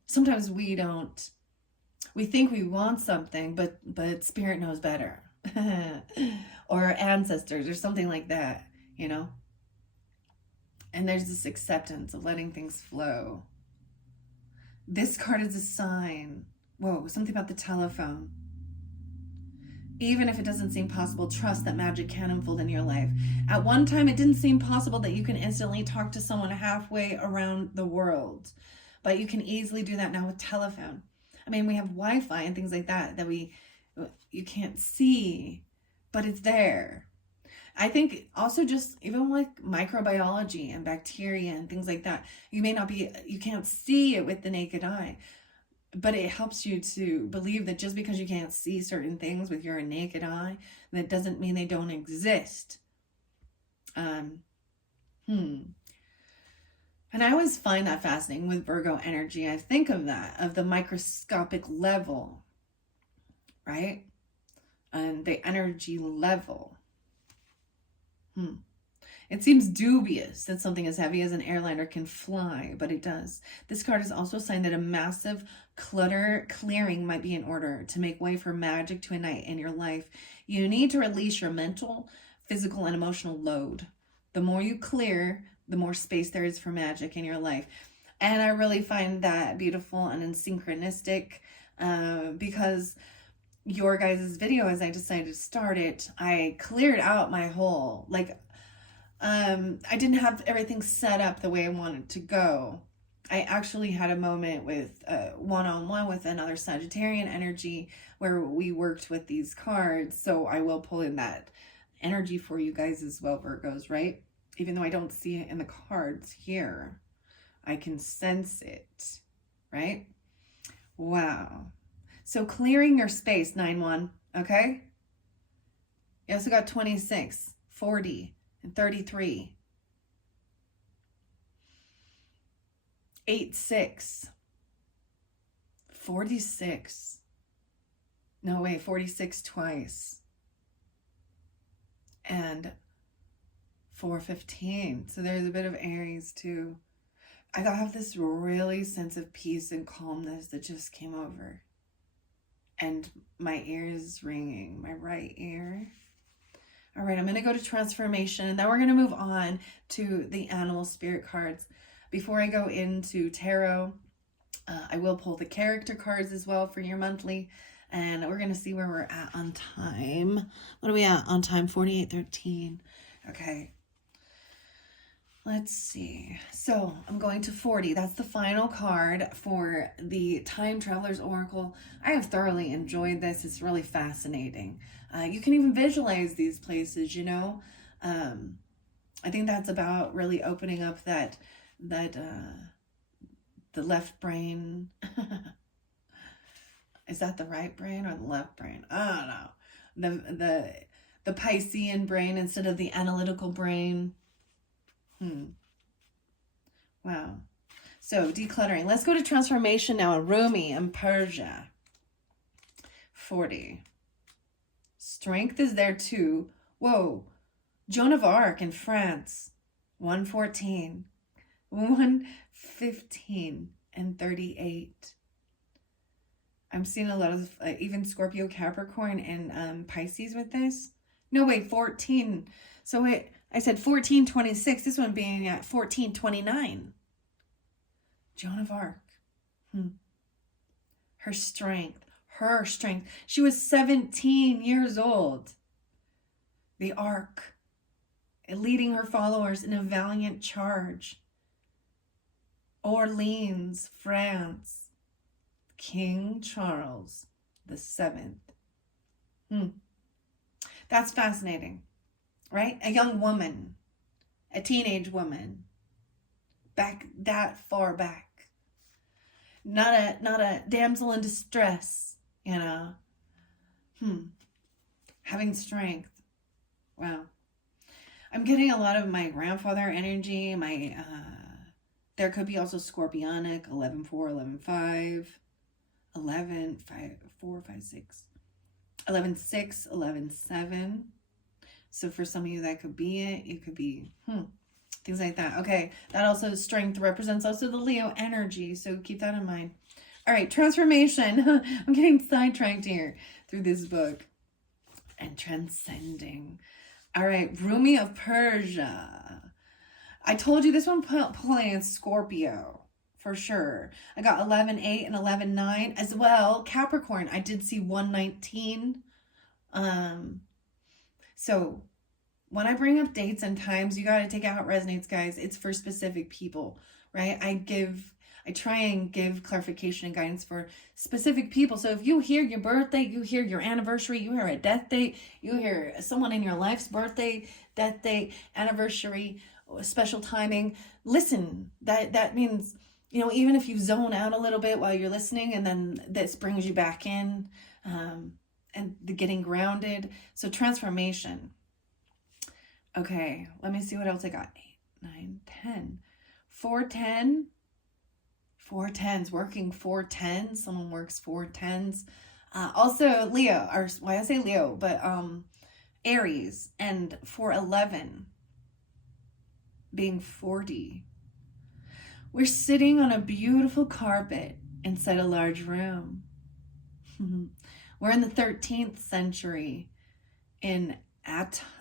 Sometimes we think we want something, but spirit knows better. Or our ancestors or something like that. And there's this acceptance of letting things flow. This card is a sign. Whoa, something about the telephone. Even if it doesn't seem possible, trust that magic can unfold in your life. At one time, it didn't seem possible that you can instantly talk to someone halfway around the world. But you can easily do that now with telephone. I mean, we have Wi-Fi and things like that you can't see, but it's there. I think also just even like microbiology and bacteria and things like that, you can't see it with the naked eye. But it helps you to believe that just because you can't see certain things with your naked eye, that doesn't mean they don't exist. And I always find that fascinating with Virgo energy. I think of that, of the microscopic level, right? And the energy level. It seems dubious that something as heavy as an airliner can fly, but it does. This card is also a sign that a massive clutter clearing might be in order to make way for magic to ignite in your life. You need to release your mental, physical, and emotional load. The more you clear, the more space there is for magic in your life. And I really find that beautiful and synchronistic, because your guys' video, as I decided to start it, I cleared out my whole, I didn't have everything set up the way I wanted to go. I actually had a moment with one-on-one with another Sagittarian energy where we worked with these cards. So I will pull in that energy for you guys as well, Virgos, right? Even though I don't see it in the cards here, I can sense it, right? Wow. So clearing your space, 9-1, okay? You also got 26, 40, and 33. 8-6. 46. No, wait, 46 twice. And 4-15. So there's a bit of Aries too. I have this really sense of peace and calmness that just came over. And my ear is ringing, my right ear. All right, I'm going to go to transformation, and then we're going to move on to the animal spirit cards. Before I go into tarot, I will pull the character cards as well for your monthly, and we're going to see where we're at on time. What are we at on time? 48:13. Okay. Let's see. So I'm going to 40. That's the final card for the Time Traveler's Oracle. I have thoroughly enjoyed this. It's really fascinating. You can even visualize these places, I think that's about really opening up that the left brain. Is that the right brain or the left brain? I don't know. The Piscean brain instead of the analytical brain. Wow. So decluttering. Let's go to transformation now. Rumi and Persia. 40. Strength is there too. Whoa. Joan of Arc in France. 114. 115 and 38. I'm seeing a lot of even Scorpio, Capricorn, and Pisces with this. No, wait, 14. So wait, I said 1426. This one being at 1429. Joan of Arc. Her strength. She was 17 years old. The Ark, leading her followers in a valiant charge. Orleans, France. King Charles VII. That's fascinating, right? A young woman a teenage woman, back that far back. Not a damsel in distress, you know. Having strength. Wow. I'm getting a lot of my grandfather energy. There could be also scorpionic, 11-4, 11-5, 11-5-4, 5-6, 11-6, 11-7. So for some of you, that could be it. It could be things like that. Okay, that also strength represents also the Leo energy. So keep that in mind. All right, transformation. I'm getting sidetracked here through this book. And transcending. All right, Rumi of Persia. I told you this one pulling in Scorpio for sure. I got 11-8 and 11-9 as well. Capricorn, I did see 119. So when I bring up dates and times, you got to take out how it resonates, guys. It's for specific people, right? I try and give clarification and guidance for specific people. So if you hear your birthday, you hear your anniversary, you hear a death date, you hear someone in your life's birthday, death date, anniversary, special timing, listen. That means, even if you zone out a little bit while you're listening, and then this brings you back in, and the getting grounded. So transformation. Okay, let me see what else I got. 8, 9, 10. 410. 410s, working 410s. Someone works 410s. Also Leo, or why I say Leo, but Aries, and 411 being 40. We're sitting on a beautiful carpet inside a large room. We're in the 13th century in Anatolia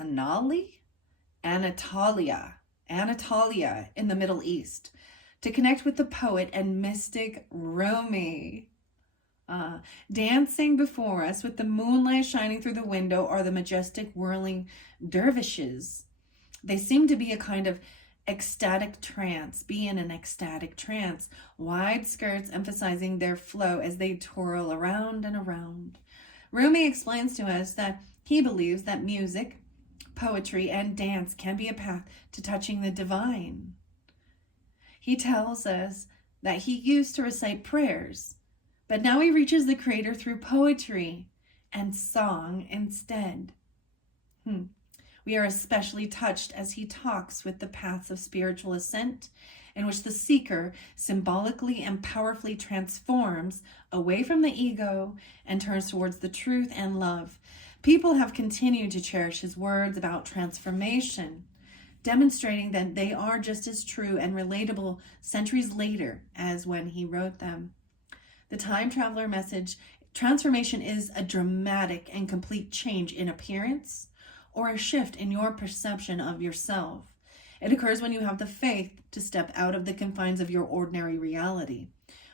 in the Middle East, to connect with the poet and mystic Rumi. Dancing before us with the moonlight shining through the window are the majestic whirling dervishes. They seem to be a kind of ecstatic trance, wide skirts emphasizing their flow as they twirl around and around. Rumi explains to us that he believes that music, poetry, and dance can be a path to touching the divine. He tells us that he used to recite prayers, but now he reaches the Creator through poetry and song instead. We are especially touched as he talks with the paths of spiritual ascent, in which the seeker symbolically and powerfully transforms away from the ego and turns towards the truth and love. People have continued to cherish his words about transformation, demonstrating that they are just as true and relatable centuries later as when he wrote them. The time traveler message, transformation is a dramatic and complete change in appearance or a shift in your perception of yourself. It occurs when you have the faith to step out of the confines of your ordinary reality.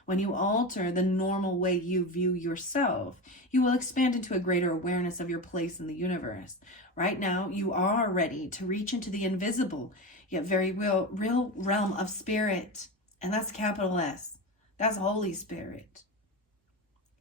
When you alter the normal way you view yourself, you will expand into a greater awareness of your place in the universe. Right now, you are ready to reach into the invisible, yet very real realm of spirit. And that's capital S. That's Holy Spirit.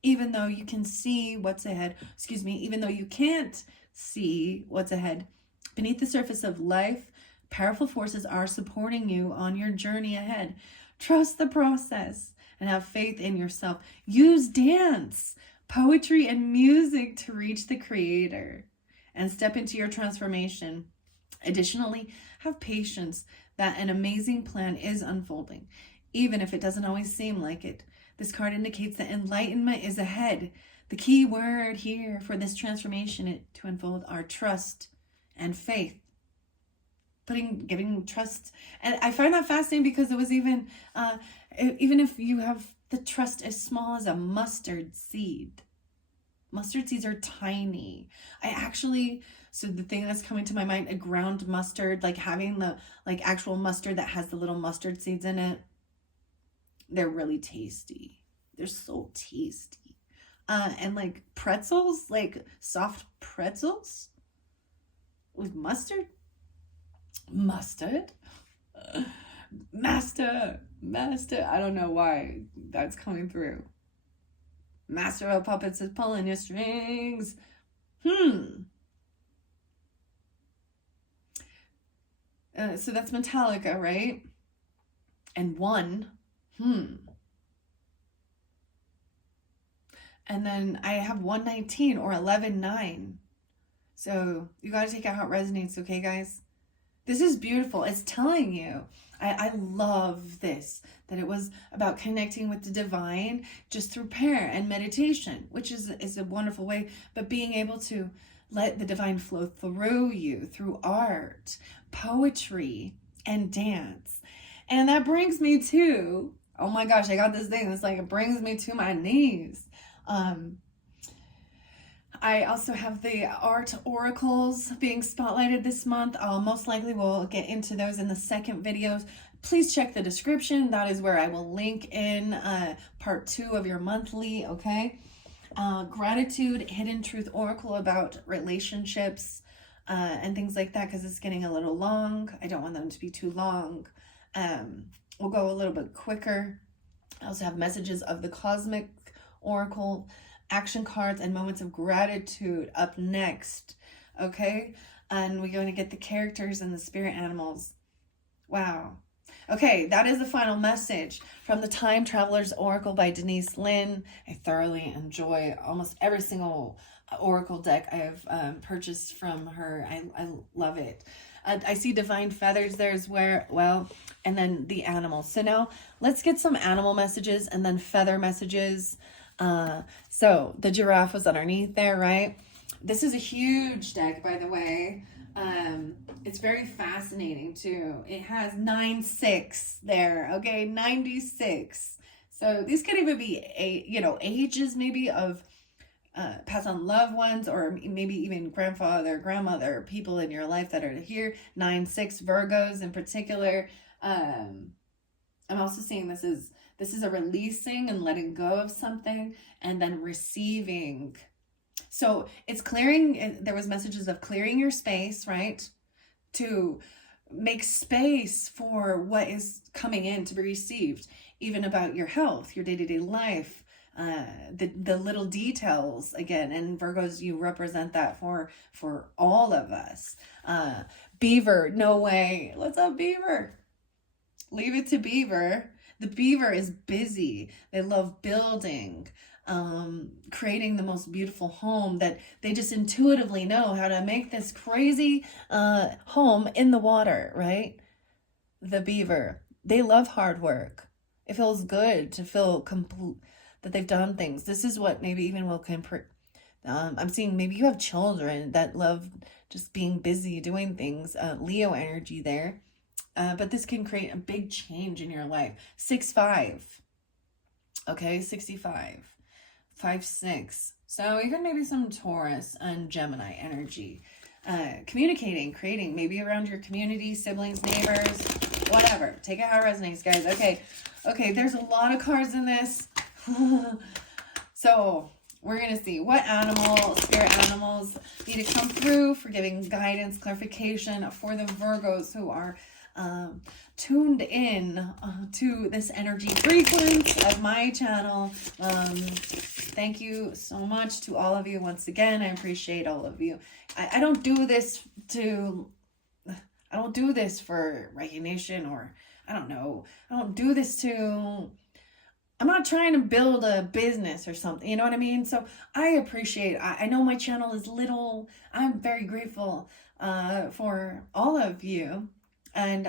Even though you can see what's ahead, even though you can't see what's ahead, beneath the surface of life, powerful forces are supporting you on your journey ahead. Trust the process and have faith in yourself. Use dance, poetry, and music to reach the Creator and step into your transformation. Additionally, have patience that an amazing plan is unfolding, even if it doesn't always seem like it. This card indicates that enlightenment is ahead. The key word here for this transformation to unfold are trust and faith. Giving trust. And I find that fascinating because it was even if you have the trust as small as a mustard seed. Mustard seeds are tiny. So the thing that's coming to my mind, a ground mustard, like having the actual mustard that has the little mustard seeds in it. They're really tasty. They're so tasty. And like pretzels, like soft pretzels with mustard. Master. I don't know why that's coming through. Master of puppets is pulling your strings. So that's Metallica, right? And 1. And then I have 119 or 11-9. So you got to take it how it resonates, okay, guys? This is beautiful. It's telling you. I love this, that it was about connecting with the divine just through prayer and meditation, which is a wonderful way, but being able to let the divine flow through you, through art, poetry, and dance. And that brings me to, oh my gosh, I got this thing. It's like, it brings me to my knees. I also have the art oracles being spotlighted this month. Most likely we'll get into those in the second videos. Please check the description. That is where I will link in part 2 of your monthly, okay? Gratitude, hidden truth oracle about relationships and things like that, because it's getting a little long. I don't want them to be too long. We'll go a little bit quicker. I also have messages of the cosmic oracle, action cards, and moments of gratitude up next, okay? And we're going to get the characters and the spirit animals. Wow. Okay, that is the final message from the Time Traveler's Oracle by Denise Lynn. I thoroughly enjoy almost every single oracle deck I have purchased from her. I love it. I see divine feathers there as well, and then the animals. So now let's get some animal messages and then feather messages. So the giraffe was underneath there, right? This is a huge deck, by the way. It's very fascinating too. It has 9-6 there, okay, 96. So these could even be ages maybe of pass on loved ones, or maybe even grandfather, grandmother, people in your life that are here. 9-6 Virgos in particular. I'm also seeing this is a releasing and letting go of something, and then receiving. So it's clearing. There was messages of clearing your space, right? To make space for what is coming in to be received, even about your health, your day-to-day life, the little details again. And Virgos, you represent that for all of us. Beaver, no way. What's up, Beaver? Leave it to Beaver. The beaver is busy. They love building, creating the most beautiful home, that they just intuitively know how to make this crazy home in the water, right? The beaver, they love hard work. It feels good to feel complete, that they've done things. This is what maybe even will I'm seeing maybe you have children that love just being busy doing things. Leo energy there. But this can create a big change in your life. 6-5. Okay, 65. 5-6. So even maybe some Taurus and Gemini energy. Communicating, creating, maybe around your community, siblings, neighbors, whatever. Take it how it resonates, guys. Okay, there's a lot of cards in this. So we're going to see what spirit animals need to come through for giving guidance, clarification for the Virgos who are tuned in to this energy frequency of my channel. Thank you so much to all of you once again. I appreciate all of you. I don't do this for recognition, or I don't know. I don't do this I'm not trying to build a business or something, you know what I mean? So I appreciate, I know my channel is little. I'm very grateful for all of you. And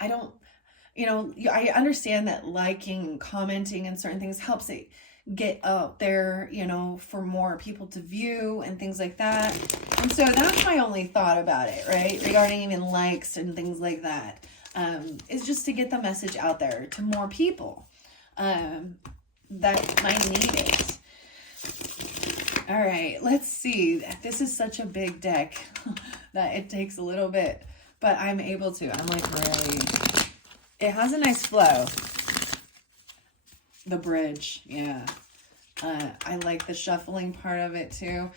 I don't, I understand that liking and commenting and certain things helps it get out there, for more people to view and things like that. And so that's my only thought about it, right? Regarding even likes and things like that, is just to get the message out there to more people that might need it. All right, let's see. This is such a big deck that it takes a little bit, but I'm able to. I'm like really, it has a nice flow. The bridge, yeah. I like the shuffling part of it too.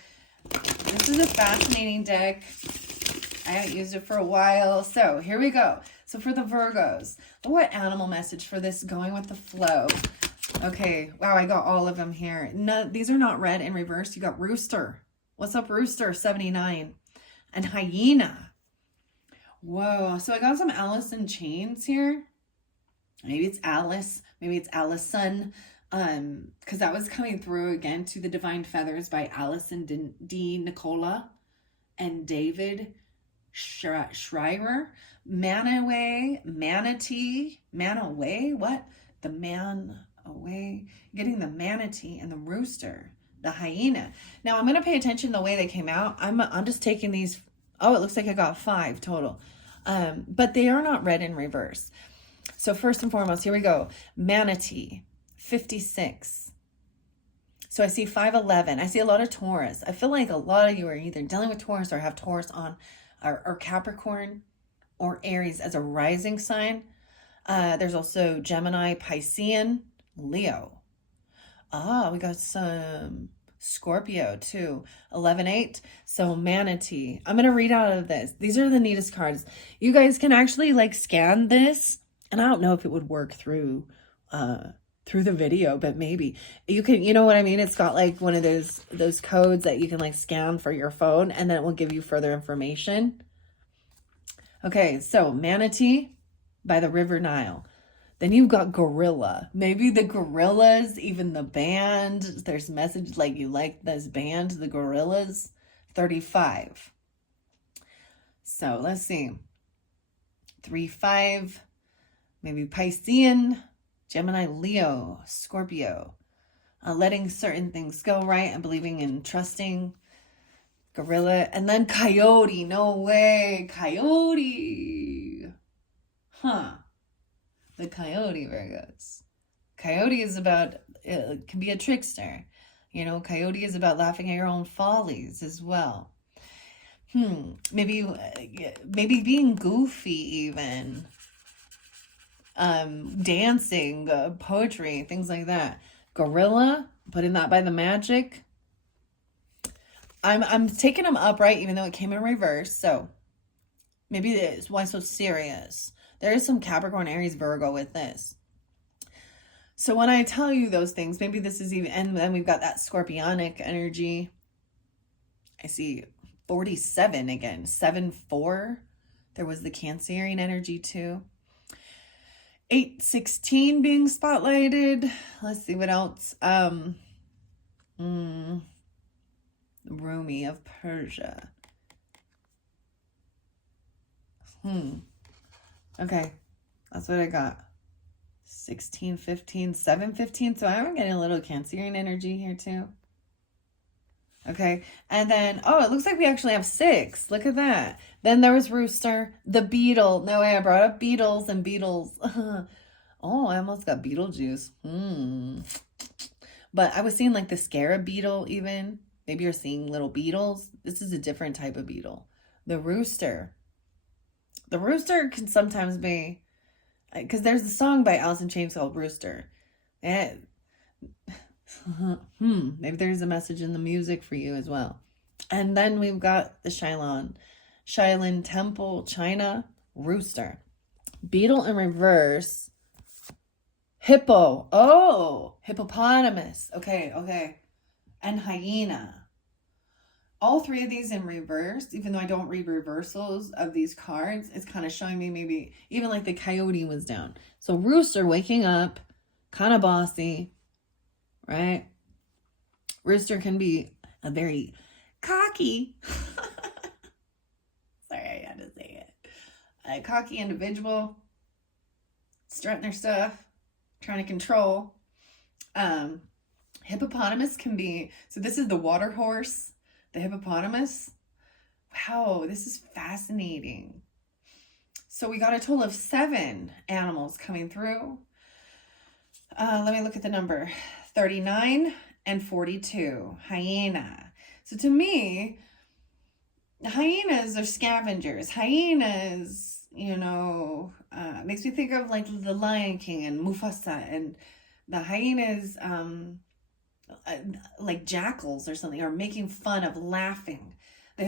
This is a fascinating deck. I haven't used it for a while. So here we go. So for the Virgos, what animal message for this going with the flow? Okay, wow, I got all of them here. No, these are not read in reverse. You got Rooster. What's up, Rooster? 79. And Hyena. Whoa. So I got some Alice in Chains here. Maybe it's Alice. Maybe it's Allison. Because that was coming through again to the Divine Feathers by Allison D. Nicola and David Schreier. Manaway, Manatee, Manaway, what? The man away. Getting the manatee and the rooster, the hyena. Now I'm going to pay attention to the way they came out. I'm just taking these. Oh, it looks like I got 5 total. But they are not read in reverse. So first and foremost, here we go. Manatee, 56. So I see 511. I see a lot of Taurus. I feel like a lot of you are either dealing with Taurus or have Taurus on, or Capricorn or Aries as a rising sign. There's also Gemini, Piscean, Leo. We got some Scorpio too. 11-8. So Manatee. I'm going to read out of this. These are the neatest cards. You guys can actually like scan this. And I don't know if it would work through the video, but maybe you can, you know what I mean? It's got like one of those codes that you can like scan for your phone, and then it will give you further information. Okay, so Manatee by the River Nile. Then you've got Gorilla. Maybe the Gorillas, even the band. There's message like you like this band, the Gorillas. 35. So let's see. 3-5. Maybe Piscean, Gemini, Leo, Scorpio. Letting certain things go, right? And believing and trusting. Gorilla. And then Coyote. No way. Coyote. Huh. The Coyote Virgos. Coyote is about, it can be a trickster. You know, Coyote is about laughing at your own follies as well. Maybe being goofy even. Dancing, poetry, things like that. Gorilla, putting that by the magic. I'm taking them upright even though it came in reverse. So maybe it's why so serious. There is some Capricorn, Aries, Virgo with this. So when I tell you those things, maybe this is even, and then we've got that Scorpionic energy. I see 47 again, 7-4. There was the Cancerian energy too. 8-16 being spotlighted. Let's see what else. Rumi of Persia. Okay, that's what I got. 16, 15, 7, 15. So I'm getting a little Cancerian energy here too. Okay, and then, oh, it looks like we actually have 6. Look at that. Then there was Rooster, the Beetle. No way, I brought up Beetles and Beetles. Oh, I almost got Beetlejuice. But I was seeing like the Scarab Beetle even. Maybe you're seeing little beetles. This is a different type of beetle. The Rooster. The Rooster can sometimes be, because there's a song by Alice in Chains called Rooster. Maybe there's a message in the music for you as well. And then we've got the Shaolin Temple, China, Rooster. Beetle in reverse. Hippo. Oh, hippopotamus. Okay. And hyena. All 3 of these in reverse, even though I don't read reversals of these cards, it's kind of showing me maybe even like the Coyote was down. So Rooster waking up, kind of bossy, right? Rooster can be a very cocky, sorry, I had to say it, a cocky individual, strutting their stuff, trying to control. Hippopotamus can be, so this is the water horse, the hippopotamus. Wow, this is fascinating. So we got a total of 7 animals coming through. Let me look at the number. 39 and 42. Hyena. So to me, hyenas are scavengers. Hyenas, makes me think of like the Lion King and Mufasa, and the hyenas, like jackals or something, are making fun of, laughing. The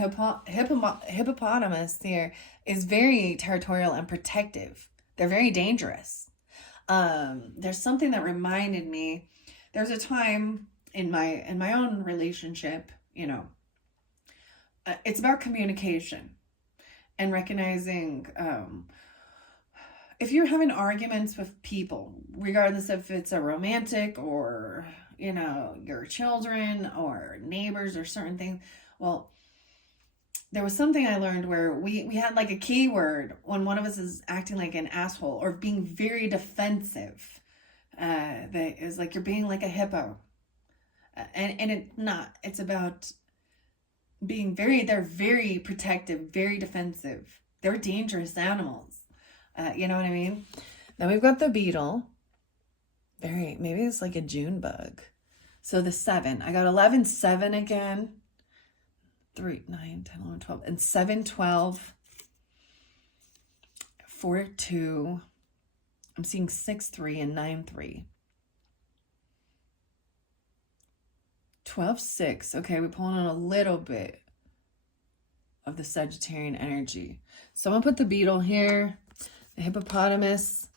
hippopotamus here is very territorial and protective. They're very dangerous. There's something that reminded me. There's a time in my own relationship, it's about communication. and recognizing if you're having arguments with people, regardless if it's a romantic or, you know, your children or neighbors or certain things. Well, there was something I learned where we had like a keyword when one of us is acting like an asshole or being very defensive. That is like you're being like a hippo. And it's not. It's about being they're very protective, very defensive. They're dangerous animals. You know what I mean? Then we've got the beetle. Maybe it's like a June bug. So the 7. I got 11, 7 again. 3, 9, 10, 11, 12. And 7, 12. 4, 2. I'm seeing 6, 3 and 9, 3. 12, 6. Okay, we're pulling on a little bit of the Sagittarian energy. So I'm going to put the beetle here. The hippopotamus,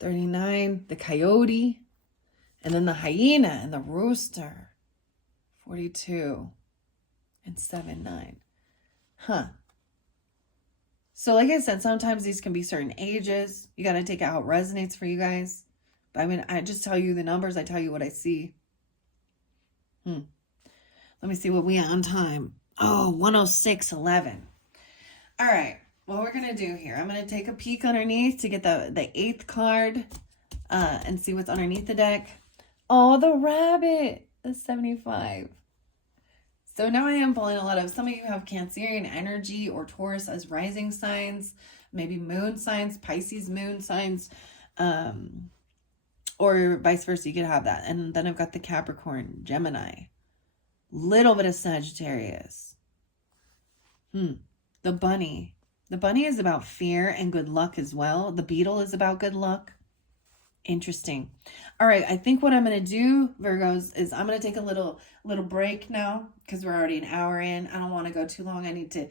39, the coyote, and then the hyena and the rooster, 42, and 7, 9. Huh. So like I said, sometimes these can be certain ages. You got to take it how it resonates for you guys. But I mean, I just tell you the numbers. I tell you what I see. Let me see what we have on time. Oh, 106:11. All right. What we're going to do here, I'm going to take a peek underneath to get the 8th card and see what's underneath the deck. Oh, the rabbit, the 75. So now I am pulling a lot of, some of you have Cancerian energy or Taurus as rising signs, maybe moon signs, Pisces moon signs, or vice versa. You could have that. And then I've got the Capricorn, Gemini, little bit of Sagittarius. The bunny. The bunny is about fear and good luck as well. The beetle is about good luck. Interesting. All right, I think what I'm going to do, Virgos, is I'm going to take a little break now because we're already an hour in. I don't want to go too long. I need to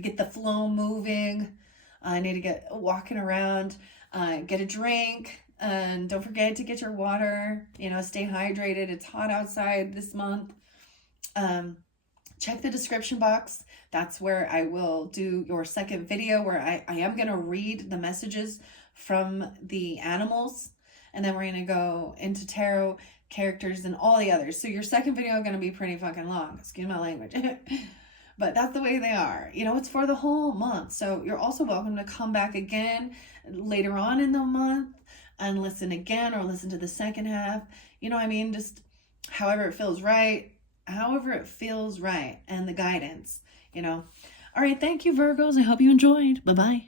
get the flow moving. I need to get walking around, get a drink, and don't forget to get your water. You know, stay hydrated. It's hot outside this month. Check the description box. That's where I will do your second video where I am going to read the messages from the animals. And then we're going to go into tarot characters and all the others. So your second video is going to be pretty fucking long. Excuse my language. But that's the way they are. You know, it's for the whole month. So you're also welcome to come back again later on in the month and listen again or listen to the second half. You know what I mean? Just however it feels right. However it feels right. And the guidance, you know. All right. Thank you, Virgos. I hope you enjoyed. Bye-bye.